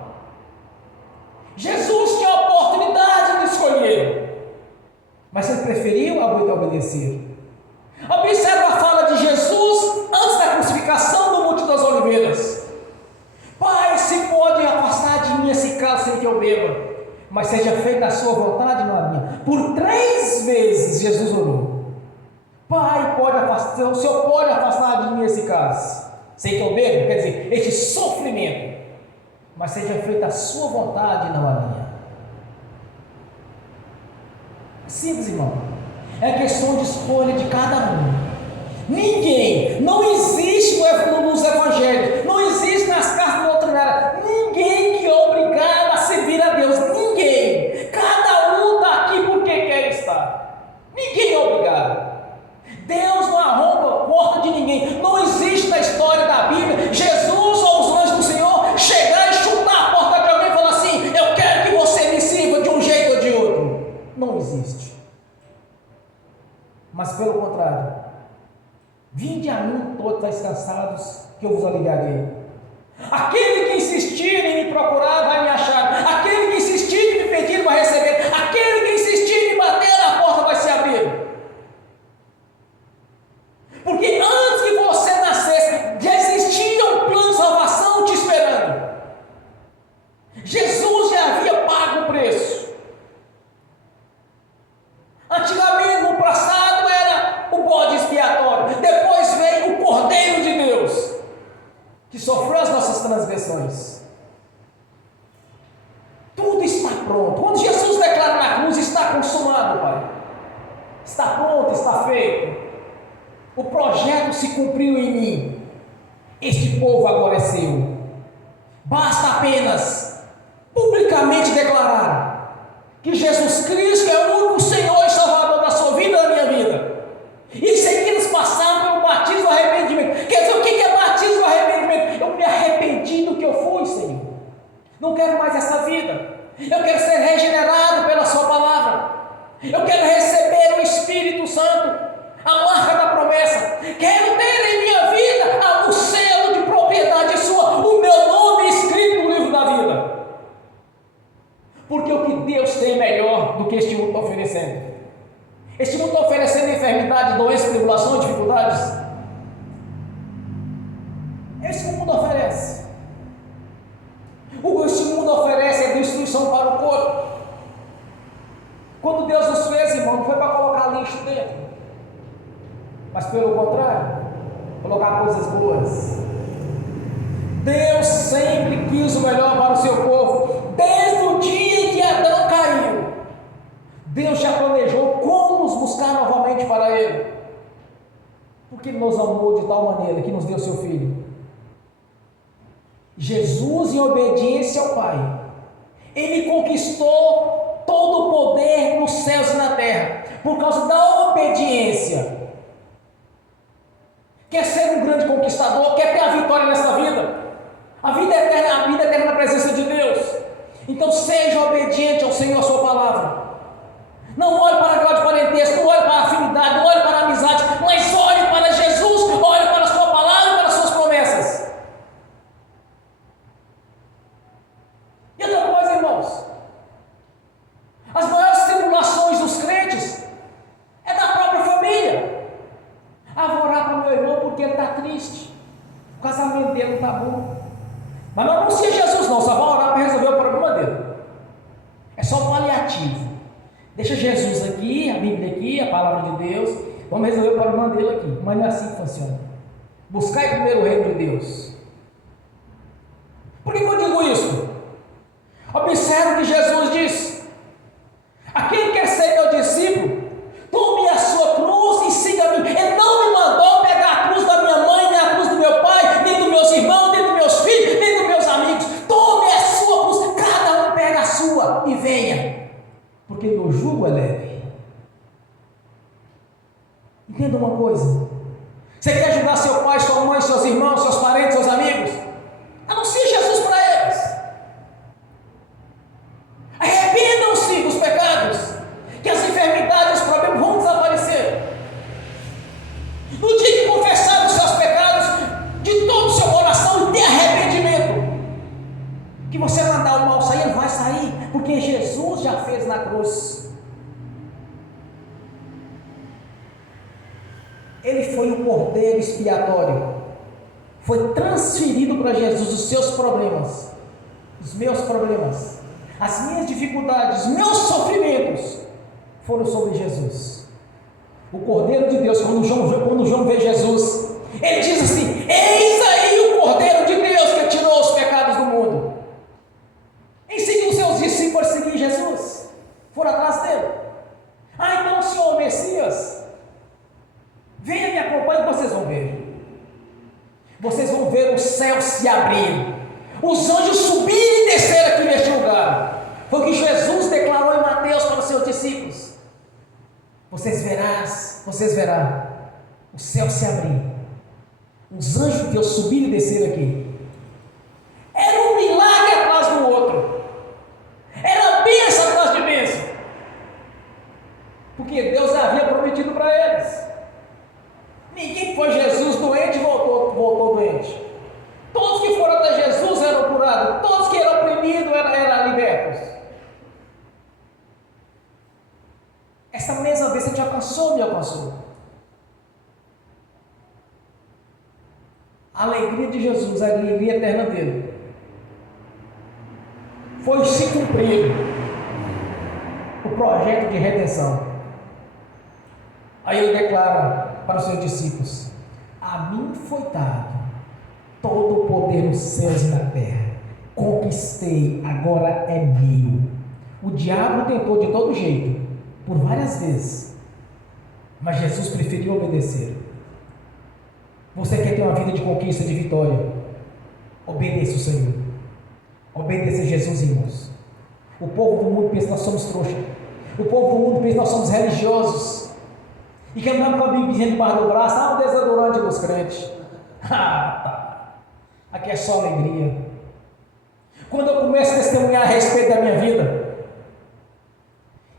Jesus tinha a oportunidade de escolher, mas ele preferiu obedecer. Observa a fala de Jesus antes da crucificação no Monte das Oliveiras: Pai, se pode afastar de mim esse cálice sem que eu beba, mas seja feita a sua vontade, não a minha. Por 3 vezes Jesus orou: Pai, o Senhor pode afastar de mim esse cálice sem que eu beba, quer dizer, este sofrimento, mas seja feita a sua vontade, não a minha. Simples, irmão. É questão de escolha de cada um. Ninguém, não existe nos evangelhos, não existe nas cartas doutrinárias, ninguém que é obrigado a servir a Vinde a mim todos descansados, que eu vos aliviarei. Aquele que insistir em me procurar vai me achar. Aquele que insistir em me pedir vai receber. Aquele que insistir em me bater, a porta vai se abrir. Porque antes que você nascesse, já existia um plano de salvação te esperando. Jesus já havia pago o preço. Antigamente, no passado, era o bode expiatório. Depois veio o Cordeiro de Deus, que sofreu as nossas transgressões. Tudo está pronto. Quando Jesus declara na cruz, está consumado, Pai. Está pronto, está feito. O projeto se cumpriu em mim. Este povo agora é seu. Basta apenas publicamente declarar que Jesus Cristo é o único Senhor e Salvador da sua vida e da minha vida. E seguimos passando pelo batismo do arrependimento. Quer dizer, o que é batismo do arrependimento? Eu me arrependi do que eu fui, Senhor. Não quero mais essa vida. Eu quero ser regenerado pela sua palavra. Eu quero receber o Espírito Santo, a marca da promessa. Quero ter em minha vida o selo de propriedade sua, o meu nome escrito no livro da vida. Porque o que Deus tem é melhor do que este mundo está oferecendo. Este mundo está oferecendo enfermidade, doenças, tribulações, dificuldades. É isso que o mundo oferece. O que este mundo oferece é destruição para o corpo. Quando Deus nos fez, irmão, não foi para colocar lixo dentro, mas pelo contrário, colocar coisas boas. Deus sempre quis o melhor para o seu povo. Desde o dia em que Adão caiu, Deus já planejou como nos buscar novamente para Ele. Porque Ele nos amou de tal maneira que nos deu seu Filho. Jesus, em obediência ao Pai, Ele conquistou todo o poder nos céus e na terra, por causa da obediência. Quer ser um grande conquistador, quer ter a vitória nessa vida, a vida eterna na presença de Deus. Então seja obediente ao Senhor, a sua palavra. Não olhe para grau de parentesco, não olhe para a afinidade, não olhe para a amizade, mas olhe para Jesus, olhe para a sua palavra e para as suas promessas. E outra coisa, irmãos, as maiores tribulações dos crentes é da própria família. Vou orar para o meu irmão porque ele está triste, o casamento dele não está bom. Mas não anuncia Jesus não, só vai orar para resolver o problema dele. É só um paliativo. Deixa Jesus aqui, a Bíblia aqui, a palavra de Deus, vamos resolver o problema dele aqui. Mas não é assim que funciona. Buscai primeiro o reino de Deus. Por que eu digo isso? Observe o que Jesus disse: aquele que quer ser meu discípulo, tome a sua cruz e siga-me. Ele não me mandou pegar a cruz da minha mãe, nem a cruz do meu pai, nem dos meus irmãos, nem dos meus filhos, nem dos meus amigos. Tome a sua cruz, cada um pega a sua e venha, porque meu jugo é leve. Entenda uma coisa: você quer ajudar seu pai, sua mãe, seus irmãos, seus parentes, seus amigos? Anuncie Jesus para eles. Arrependam-se dos pecados, que as enfermidades, os problemas vão desaparecer. No dia que confessar os seus pecados de todo o seu coração e ter arrependimento, que você mandar o mal sair, ele vai sair, porque Jesus já fez na cruz. Ele foi o cordeiro expiatório. Foi transferido para Jesus os seus problemas, os meus problemas, as minhas dificuldades, os meus sofrimentos foram sobre Jesus. O Cordeiro de Deus, quando João vê Jesus, ele diz assim: eis aí o Cordeiro de Deus que tirou os pecados do mundo. Em seguida, os seus discípulos seguiram Jesus, foram atrás dele. Então o Senhor Messias, venha me acompanhe, vocês vão ver. Vocês vão ver o céu se abrir, os anjos subirem e descer aqui neste lugar. Foi o que Jesus declarou em Mateus para os seus discípulos. Vocês verão o céu se abrir, os anjos de Deus subirem e descer aqui. Era um milagre atrás do outro, era bênção atrás de bênção, porque Deus havia prometido para eles. Ninguém foi Jesus Jesus, a alegria eterna dele, foi se cumprir o projeto de redenção. Aí ele declara para os seus discípulos: a mim foi dado todo o poder nos céus e na terra, conquistei, agora é meu. O diabo tentou de todo jeito, por várias vezes, mas Jesus preferiu obedecer. Você quer ter uma vida de conquista, de vitória? Obedeça o Senhor. Obedeça a Jesus, irmãos. O povo do mundo pensa que nós somos trouxas. O povo do mundo pensa que nós somos religiosos. E que andamos com a Bíblia debaixo do braço, o desodorante dos crentes. Tá. Aqui é só alegria. Quando eu começo a testemunhar a respeito da minha vida,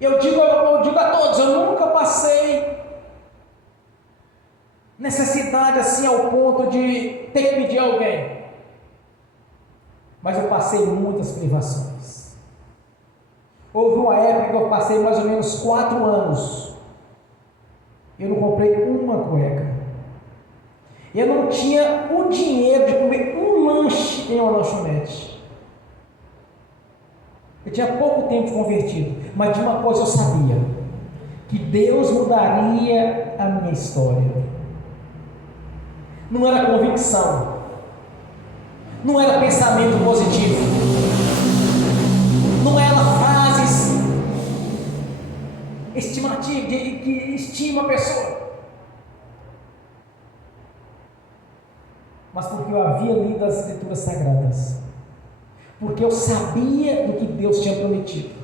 eu digo a todos, eu nunca passei necessidade assim ao ponto de ter que pedir a alguém, mas eu passei muitas privações. Houve uma época que eu passei mais ou menos 4 anos, eu não comprei uma cueca, eu não tinha o dinheiro de comer um lanche em uma lanchonete. Eu tinha pouco tempo de convertido, mas de uma coisa eu sabia, que Deus mudaria a minha história. Não era convicção, não era pensamento positivo, não era frases estimativas que estima a pessoa, mas porque eu havia lido as Escrituras Sagradas, porque eu sabia do que Deus tinha prometido,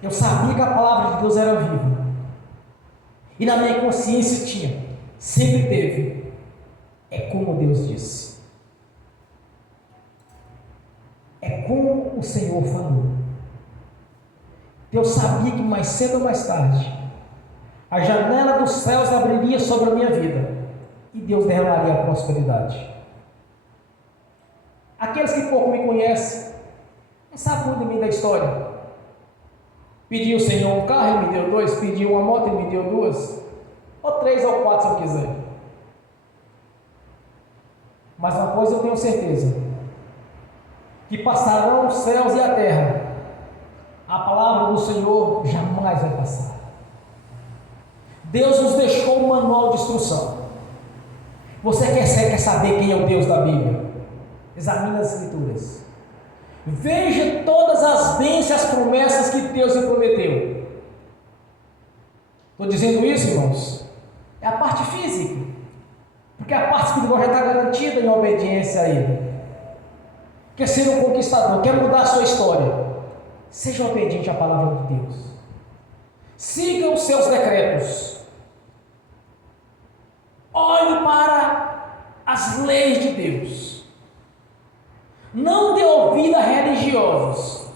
eu sabia que a palavra de Deus era viva, e na minha consciência tinha, sempre teve, é como Deus disse, é como o Senhor falou. Deus sabia que mais cedo ou mais tarde a janela dos céus abriria sobre a minha vida e Deus derramaria a prosperidade. Aqueles que pouco me conhecem não sabem muito de mim, da história. Pedi ao Senhor um carro, Ele me deu 2, pedi uma moto, Ele me deu 2, ou 3 ou 4 se eu quiser. Mas uma coisa eu tenho certeza, que passarão os céus e a terra, a palavra do Senhor jamais vai passar. Deus nos deixou um manual de instrução. Você quer saber quem é o Deus da Bíblia? Examine as Escrituras, veja todas as bênçãos e as promessas que Deus lhe prometeu. Estou dizendo isso, irmãos, é a parte física, porque a parte espiritual já está garantida em obediência a Ele. Quer ser um conquistador, quer mudar a sua história, seja obediente à palavra de Deus, siga os seus decretos, olhe para as leis de Deus, não dê ouvido a religiosos,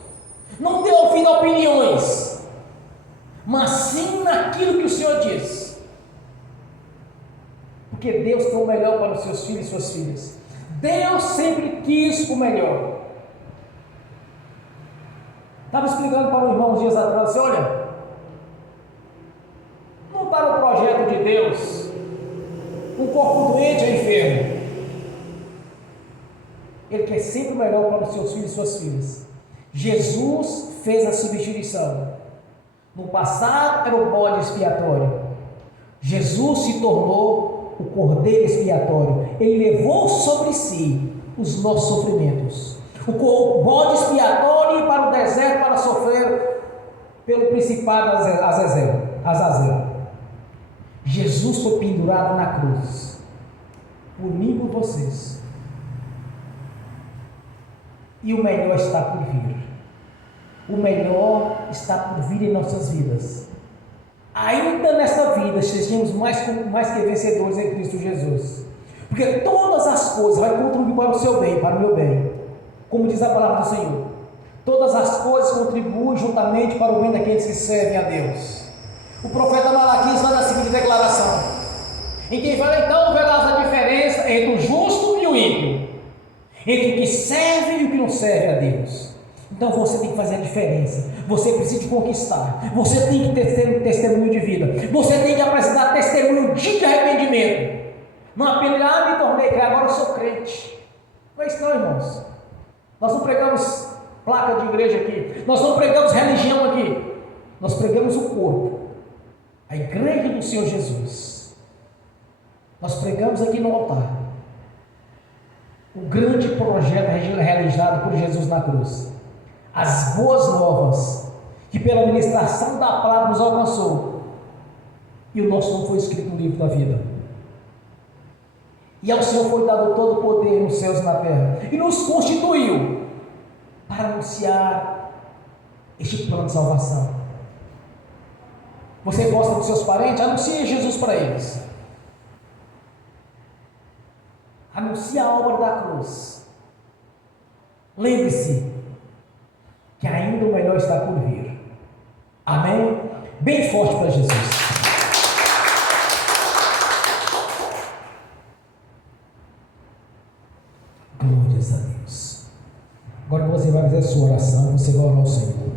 não dê ouvido a opiniões, mas sim naquilo que o Senhor diz, porque Deus tem o melhor para os seus filhos e suas filhas. Deus sempre quis o melhor. Estava explicando para um irmão uns dias atrás, assim, olha, não está no projeto de Deus um corpo doente ou enfermo. Ele quer sempre o melhor para os seus filhos e suas filhas. Jesus fez a substituição. No passado era o bode expiatório, Jesus se tornou o cordeiro expiatório. Ele levou sobre si os nossos sofrimentos. O bode expiatório para o deserto para sofrer pelo principado Azazel. Jesus foi pendurado na cruz por mim e por vocês. E o melhor está por vir. O melhor está por vir em nossas vidas. Ainda nesta vida sejamos mais que vencedores em Cristo Jesus, porque todas as coisas vão contribuir para o seu bem, para o meu bem, como diz a palavra do Senhor. Todas as coisas contribuem juntamente para o bem daqueles que servem a Deus. O profeta Malaquias faz a seguinte declaração, em que fala: então verás a diferença entre o justo e o ímpio, entre o que serve e o que não serve a Deus. Então você tem que fazer a diferença, você precisa conquistar, você tem que ter testemunho de vida, você tem que apresentar testemunho de arrependimento, Não apenas me tornei crente, agora eu sou crente. Não é isso não, irmãos. Nós não pregamos placa de igreja aqui. Nós não pregamos religião aqui. Nós pregamos o corpo. A igreja do Senhor Jesus. Nós pregamos aqui no altar o grande projeto realizado por Jesus na cruz. As boas novas que pela ministração da palavra nos alcançou. E o nosso nome foi escrito no livro da vida. E ao Senhor foi dado todo o poder nos céus e na terra. E nos constituiu para anunciar este plano de salvação. Você gosta dos seus parentes? Anuncie Jesus para eles. Anuncie a obra da cruz. Lembre-se que ainda o melhor está por vir. Amém? Bem forte para Jesus. Glórias a Deus. Agora que você vai fazer a sua oração, você vai orar ao Senhor.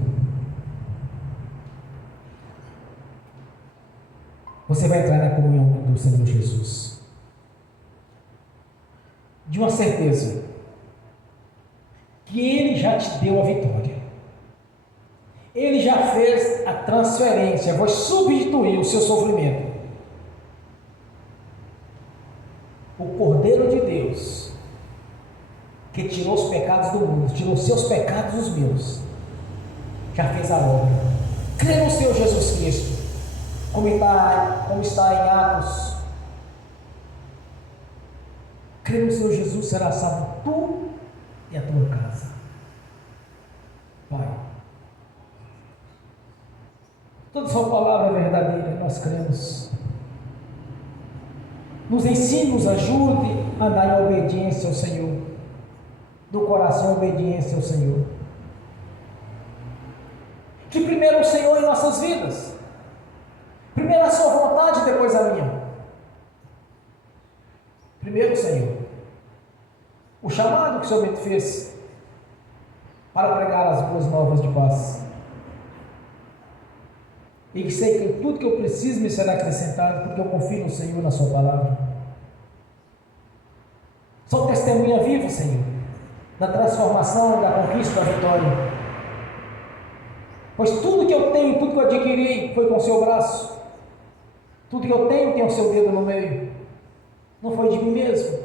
Você vai entrar na comunhão do Senhor Jesus. De uma certeza que Ele já te deu a vitória. Ele já fez a transferência, vai substituir o seu sofrimento. O Cordeiro de Deus, que tirou os pecados do mundo, tirou os seus pecados dos meus, já fez a obra. Crê no Senhor Jesus Cristo, como está em Atos. Crê no Senhor Jesus, será salvo tu e a tua casa. Pai, toda sua palavra é verdadeira, nós cremos. Nos ensine, nos ajude a andar em obediência ao Senhor, do coração em obediência ao Senhor. Que primeiro o Senhor em nossas vidas, primeiro a sua vontade, depois a minha. Primeiro o Senhor, o chamado que o Senhor me fez para pregar as boas novas de paz. E que sei que tudo que eu preciso me será acrescentado, porque eu confio no Senhor, na sua palavra. Sou testemunha viva, Senhor, da transformação, da conquista, da vitória. Pois tudo que eu tenho, tudo que eu adquiri foi com o seu braço. Tudo que eu tenho tem o seu dedo no meio. Não foi de mim mesmo.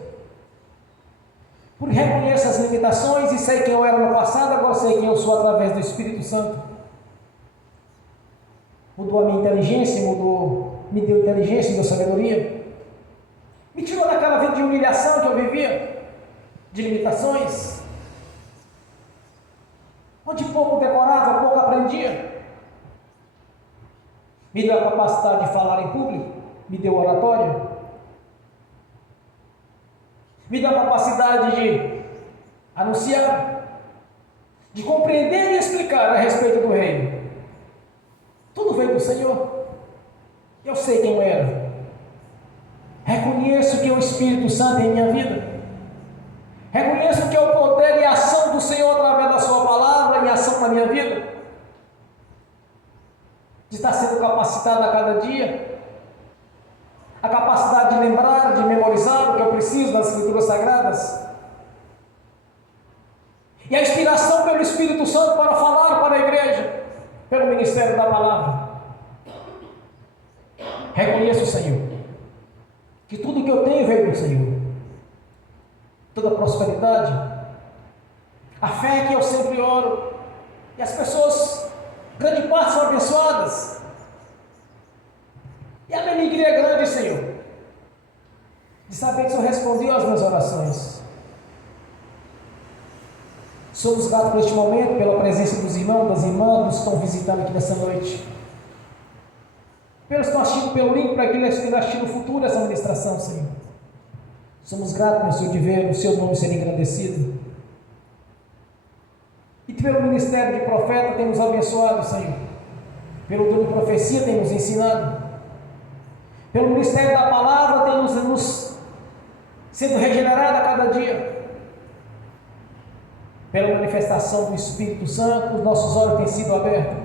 Porque reconheço as limitações e sei quem eu era no passado, agora sei quem eu sou através do Espírito Santo. Mudou a minha inteligência, me deu inteligência, me deu sabedoria. Me tirou daquela vida de humilhação que eu vivia, de limitações, onde pouco decorava, pouco aprendia. Me deu a capacidade de falar em público, me deu oratória, me deu a capacidade de anunciar, de compreender e explicar a respeito do reino. Tudo veio do Senhor. Eu sei quem eu era. Reconheço que é o Espírito Santo em minha vida. Reconheço que é o poder e a ação do Senhor através da sua palavra e ação na minha vida. De estar sendo capacitado a cada dia. A capacidade de lembrar, de memorizar o que eu preciso das Escrituras Sagradas. E a inspiração pelo Espírito Santo para falar para a igreja, pelo ministério da palavra. Reconheço, Senhor, que tudo que eu tenho veio do Senhor. Toda a prosperidade, a fé que eu sempre oro, e as pessoas, grande parte, são abençoadas. E a minha alegria é grande, Senhor, de saber que o Senhor respondeu às minhas orações. Somos gratos por este momento, pela presença dos irmãos, das irmãs, que nos estão visitando aqui nessa noite. Pelos que estão assistindo pelo link, para aqueles que estão assistindo no futuro essa ministração, Senhor. Somos gratos, meu Senhor, de ver o seu nome ser engrandecido. E pelo ministério de profeta tem nos abençoado, Senhor. Pelo dom de profecia tem nos ensinado. Pelo ministério da palavra tem nos sendo regenerado a cada dia. Pela manifestação do Espírito Santo, os nossos olhos têm sido abertos.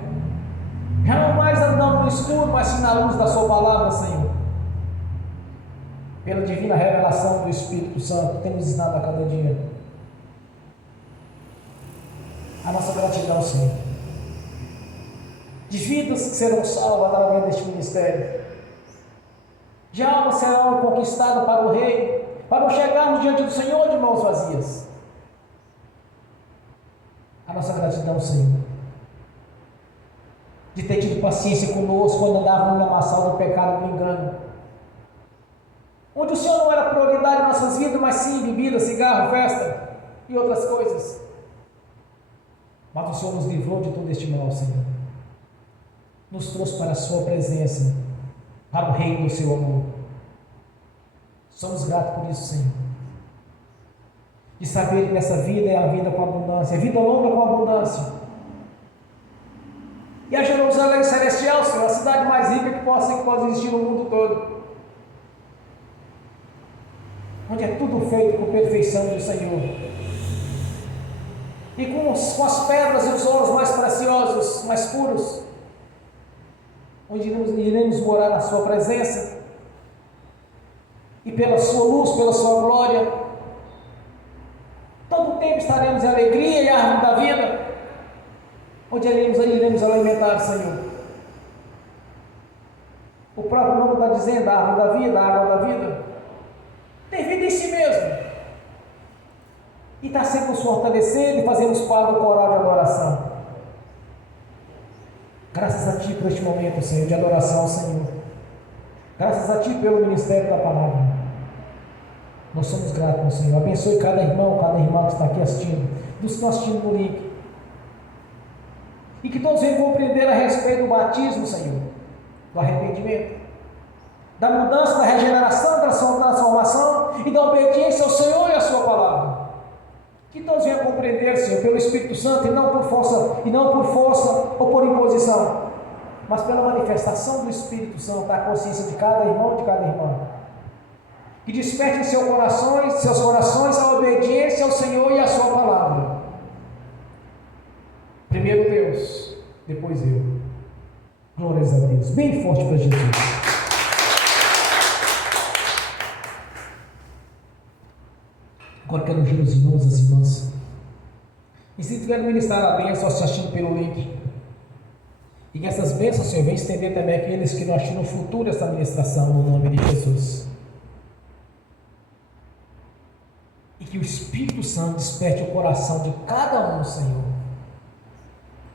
Já não mais andamos no escuro, mas sim na luz da sua palavra, Senhor. pela divina revelação do Espírito Santo, tem nos ensinado a cada dia. A nossa gratidão, Senhor, de vidas que serão salvas através deste ministério, de almas serão conquistadas para o Rei, para não chegarmos diante do Senhor de mãos vazias. A nossa gratidão, Senhor, de ter tido paciência conosco quando andávamos na lamaçal do pecado e do engano, onde o Senhor não era prioridade em nossas vidas, mas sim bebida, cigarro, festa e outras coisas. Mas o Senhor nos livrou de todo este mal, Senhor, nos trouxe para a sua presença, para o reino do seu amor. Somos gratos por isso, Senhor, de saber que nessa vida é a vida com abundância, a vida longa com abundância. E a Jerusalém Celestial, Senhor, a cidade mais rica que pode existir no mundo todo, onde é tudo feito com perfeição do Senhor, e com as pedras e os ouros mais preciosos, mais puros, onde iremos morar na sua presença, e pela sua luz, pela sua glória, todo o tempo estaremos em alegria e árvore da vida, onde iremos alimentar, Senhor. O próprio nome está dizendo, a árvore da vida, a água da vida, tem vida em si mesmo, e está sempre nos fortalecendo e fazendo os quadros do coral de adoração. Graças a Ti por este momento, Senhor, de adoração ao Senhor. Graças a Ti pelo ministério da palavra. Nós somos gratos, Senhor. Abençoe cada irmão, cada irmã que está aqui assistindo, dos que estão assistindo no link. E que todos venham compreender a respeito do batismo, Senhor, do arrependimento, da mudança, da regeneração, da transformação e da obediência ao Senhor e à Sua palavra. Que todos venham compreender, Senhor, pelo Espírito Santo, e não por força ou por imposição, mas pela manifestação do Espírito Santo, a consciência de cada irmão e de cada irmã. Que desperte em seus corações a obediência ao Senhor e à Sua palavra. Primeiro Deus, depois eu. Glórias a Deus. Bem forte para Jesus. Agora quero ungir os irmãos e as irmãs. E se tiver ministrar a bênção assistindo pelo link, e que essas bênçãos, Senhor, venham estender também aqueles que não assistem no futuro essa ministração, no nome de Jesus. E que o Espírito Santo desperte o coração de cada um, Senhor,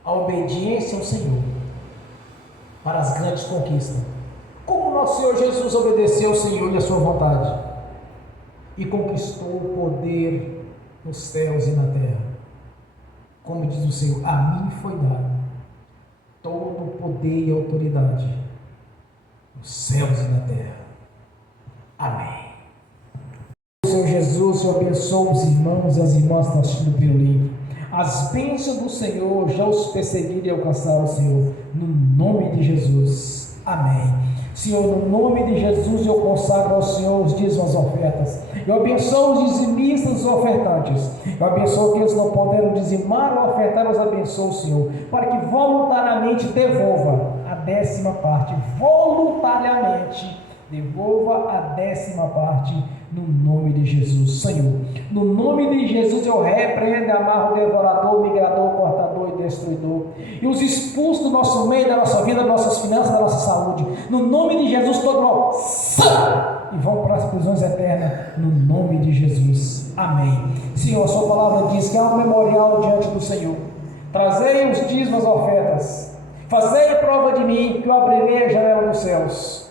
a obediência ao Senhor, para as grandes conquistas, como nosso Senhor Jesus obedeceu ao Senhor e à sua vontade, e conquistou o poder nos céus e na terra. Como diz o Senhor, a mim foi dado todo o poder e autoridade nos céus e na terra. Amém. Senhor Jesus, eu abençoo os irmãos e as irmãs que estão assistindo pelo link. As bênçãos do Senhor já os perseguiram e alcançaram o Senhor, no nome de Jesus. Amém. Senhor, no nome de Jesus, eu consagro ao Senhor os dízimos e as ofertas. Eu abençoo os dizimistas e os ofertantes. Eu abençoo aqueles que não puderam dizimar ou ofertar, eu os abençoo, Senhor, para que voluntariamente devolva a 10ª parte. Voluntariamente devolva a 10ª parte, no nome de Jesus. Senhor, no nome de Jesus eu repreendo e amarro o devorador, migrador, cortador e destruidor, e os expulso do nosso meio, da nossa vida, das nossas finanças, da nossa saúde. No nome de Jesus, todo mal sai e vão para as prisões eternas, no nome de Jesus. Amém. Senhor, a sua palavra diz que há um memorial diante do Senhor. Trazei os dízimos, as ofertas, fazei prova de mim, que eu abrirei a janela dos céus.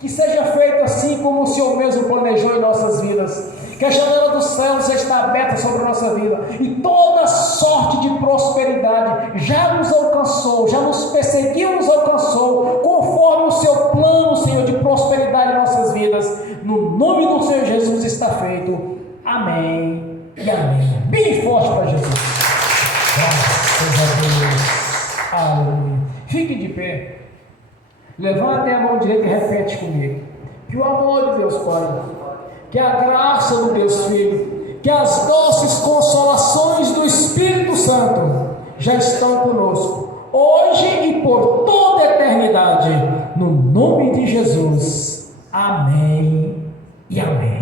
Que seja feito assim como o Senhor mesmo planejou em nossas vidas. Que a janela dos céus está aberta sobre a nossa vida. E toda sorte de prosperidade já nos alcançou, já nos perseguiu, nos alcançou, conforme o seu plano, Senhor, de prosperidade em nossas vidas. No nome do Senhor Jesus está feito. Amém e amém. Bem forte para Jesus. Graças a Deus. Aleluia. Fique de pé. Levantem a mão direita e repete comigo. Que o amor de Deus Pai, que a graça do Deus Filho, que as doces consolações do Espírito Santo já estão conosco, hoje e por toda a eternidade, no nome de Jesus. Amém e amém.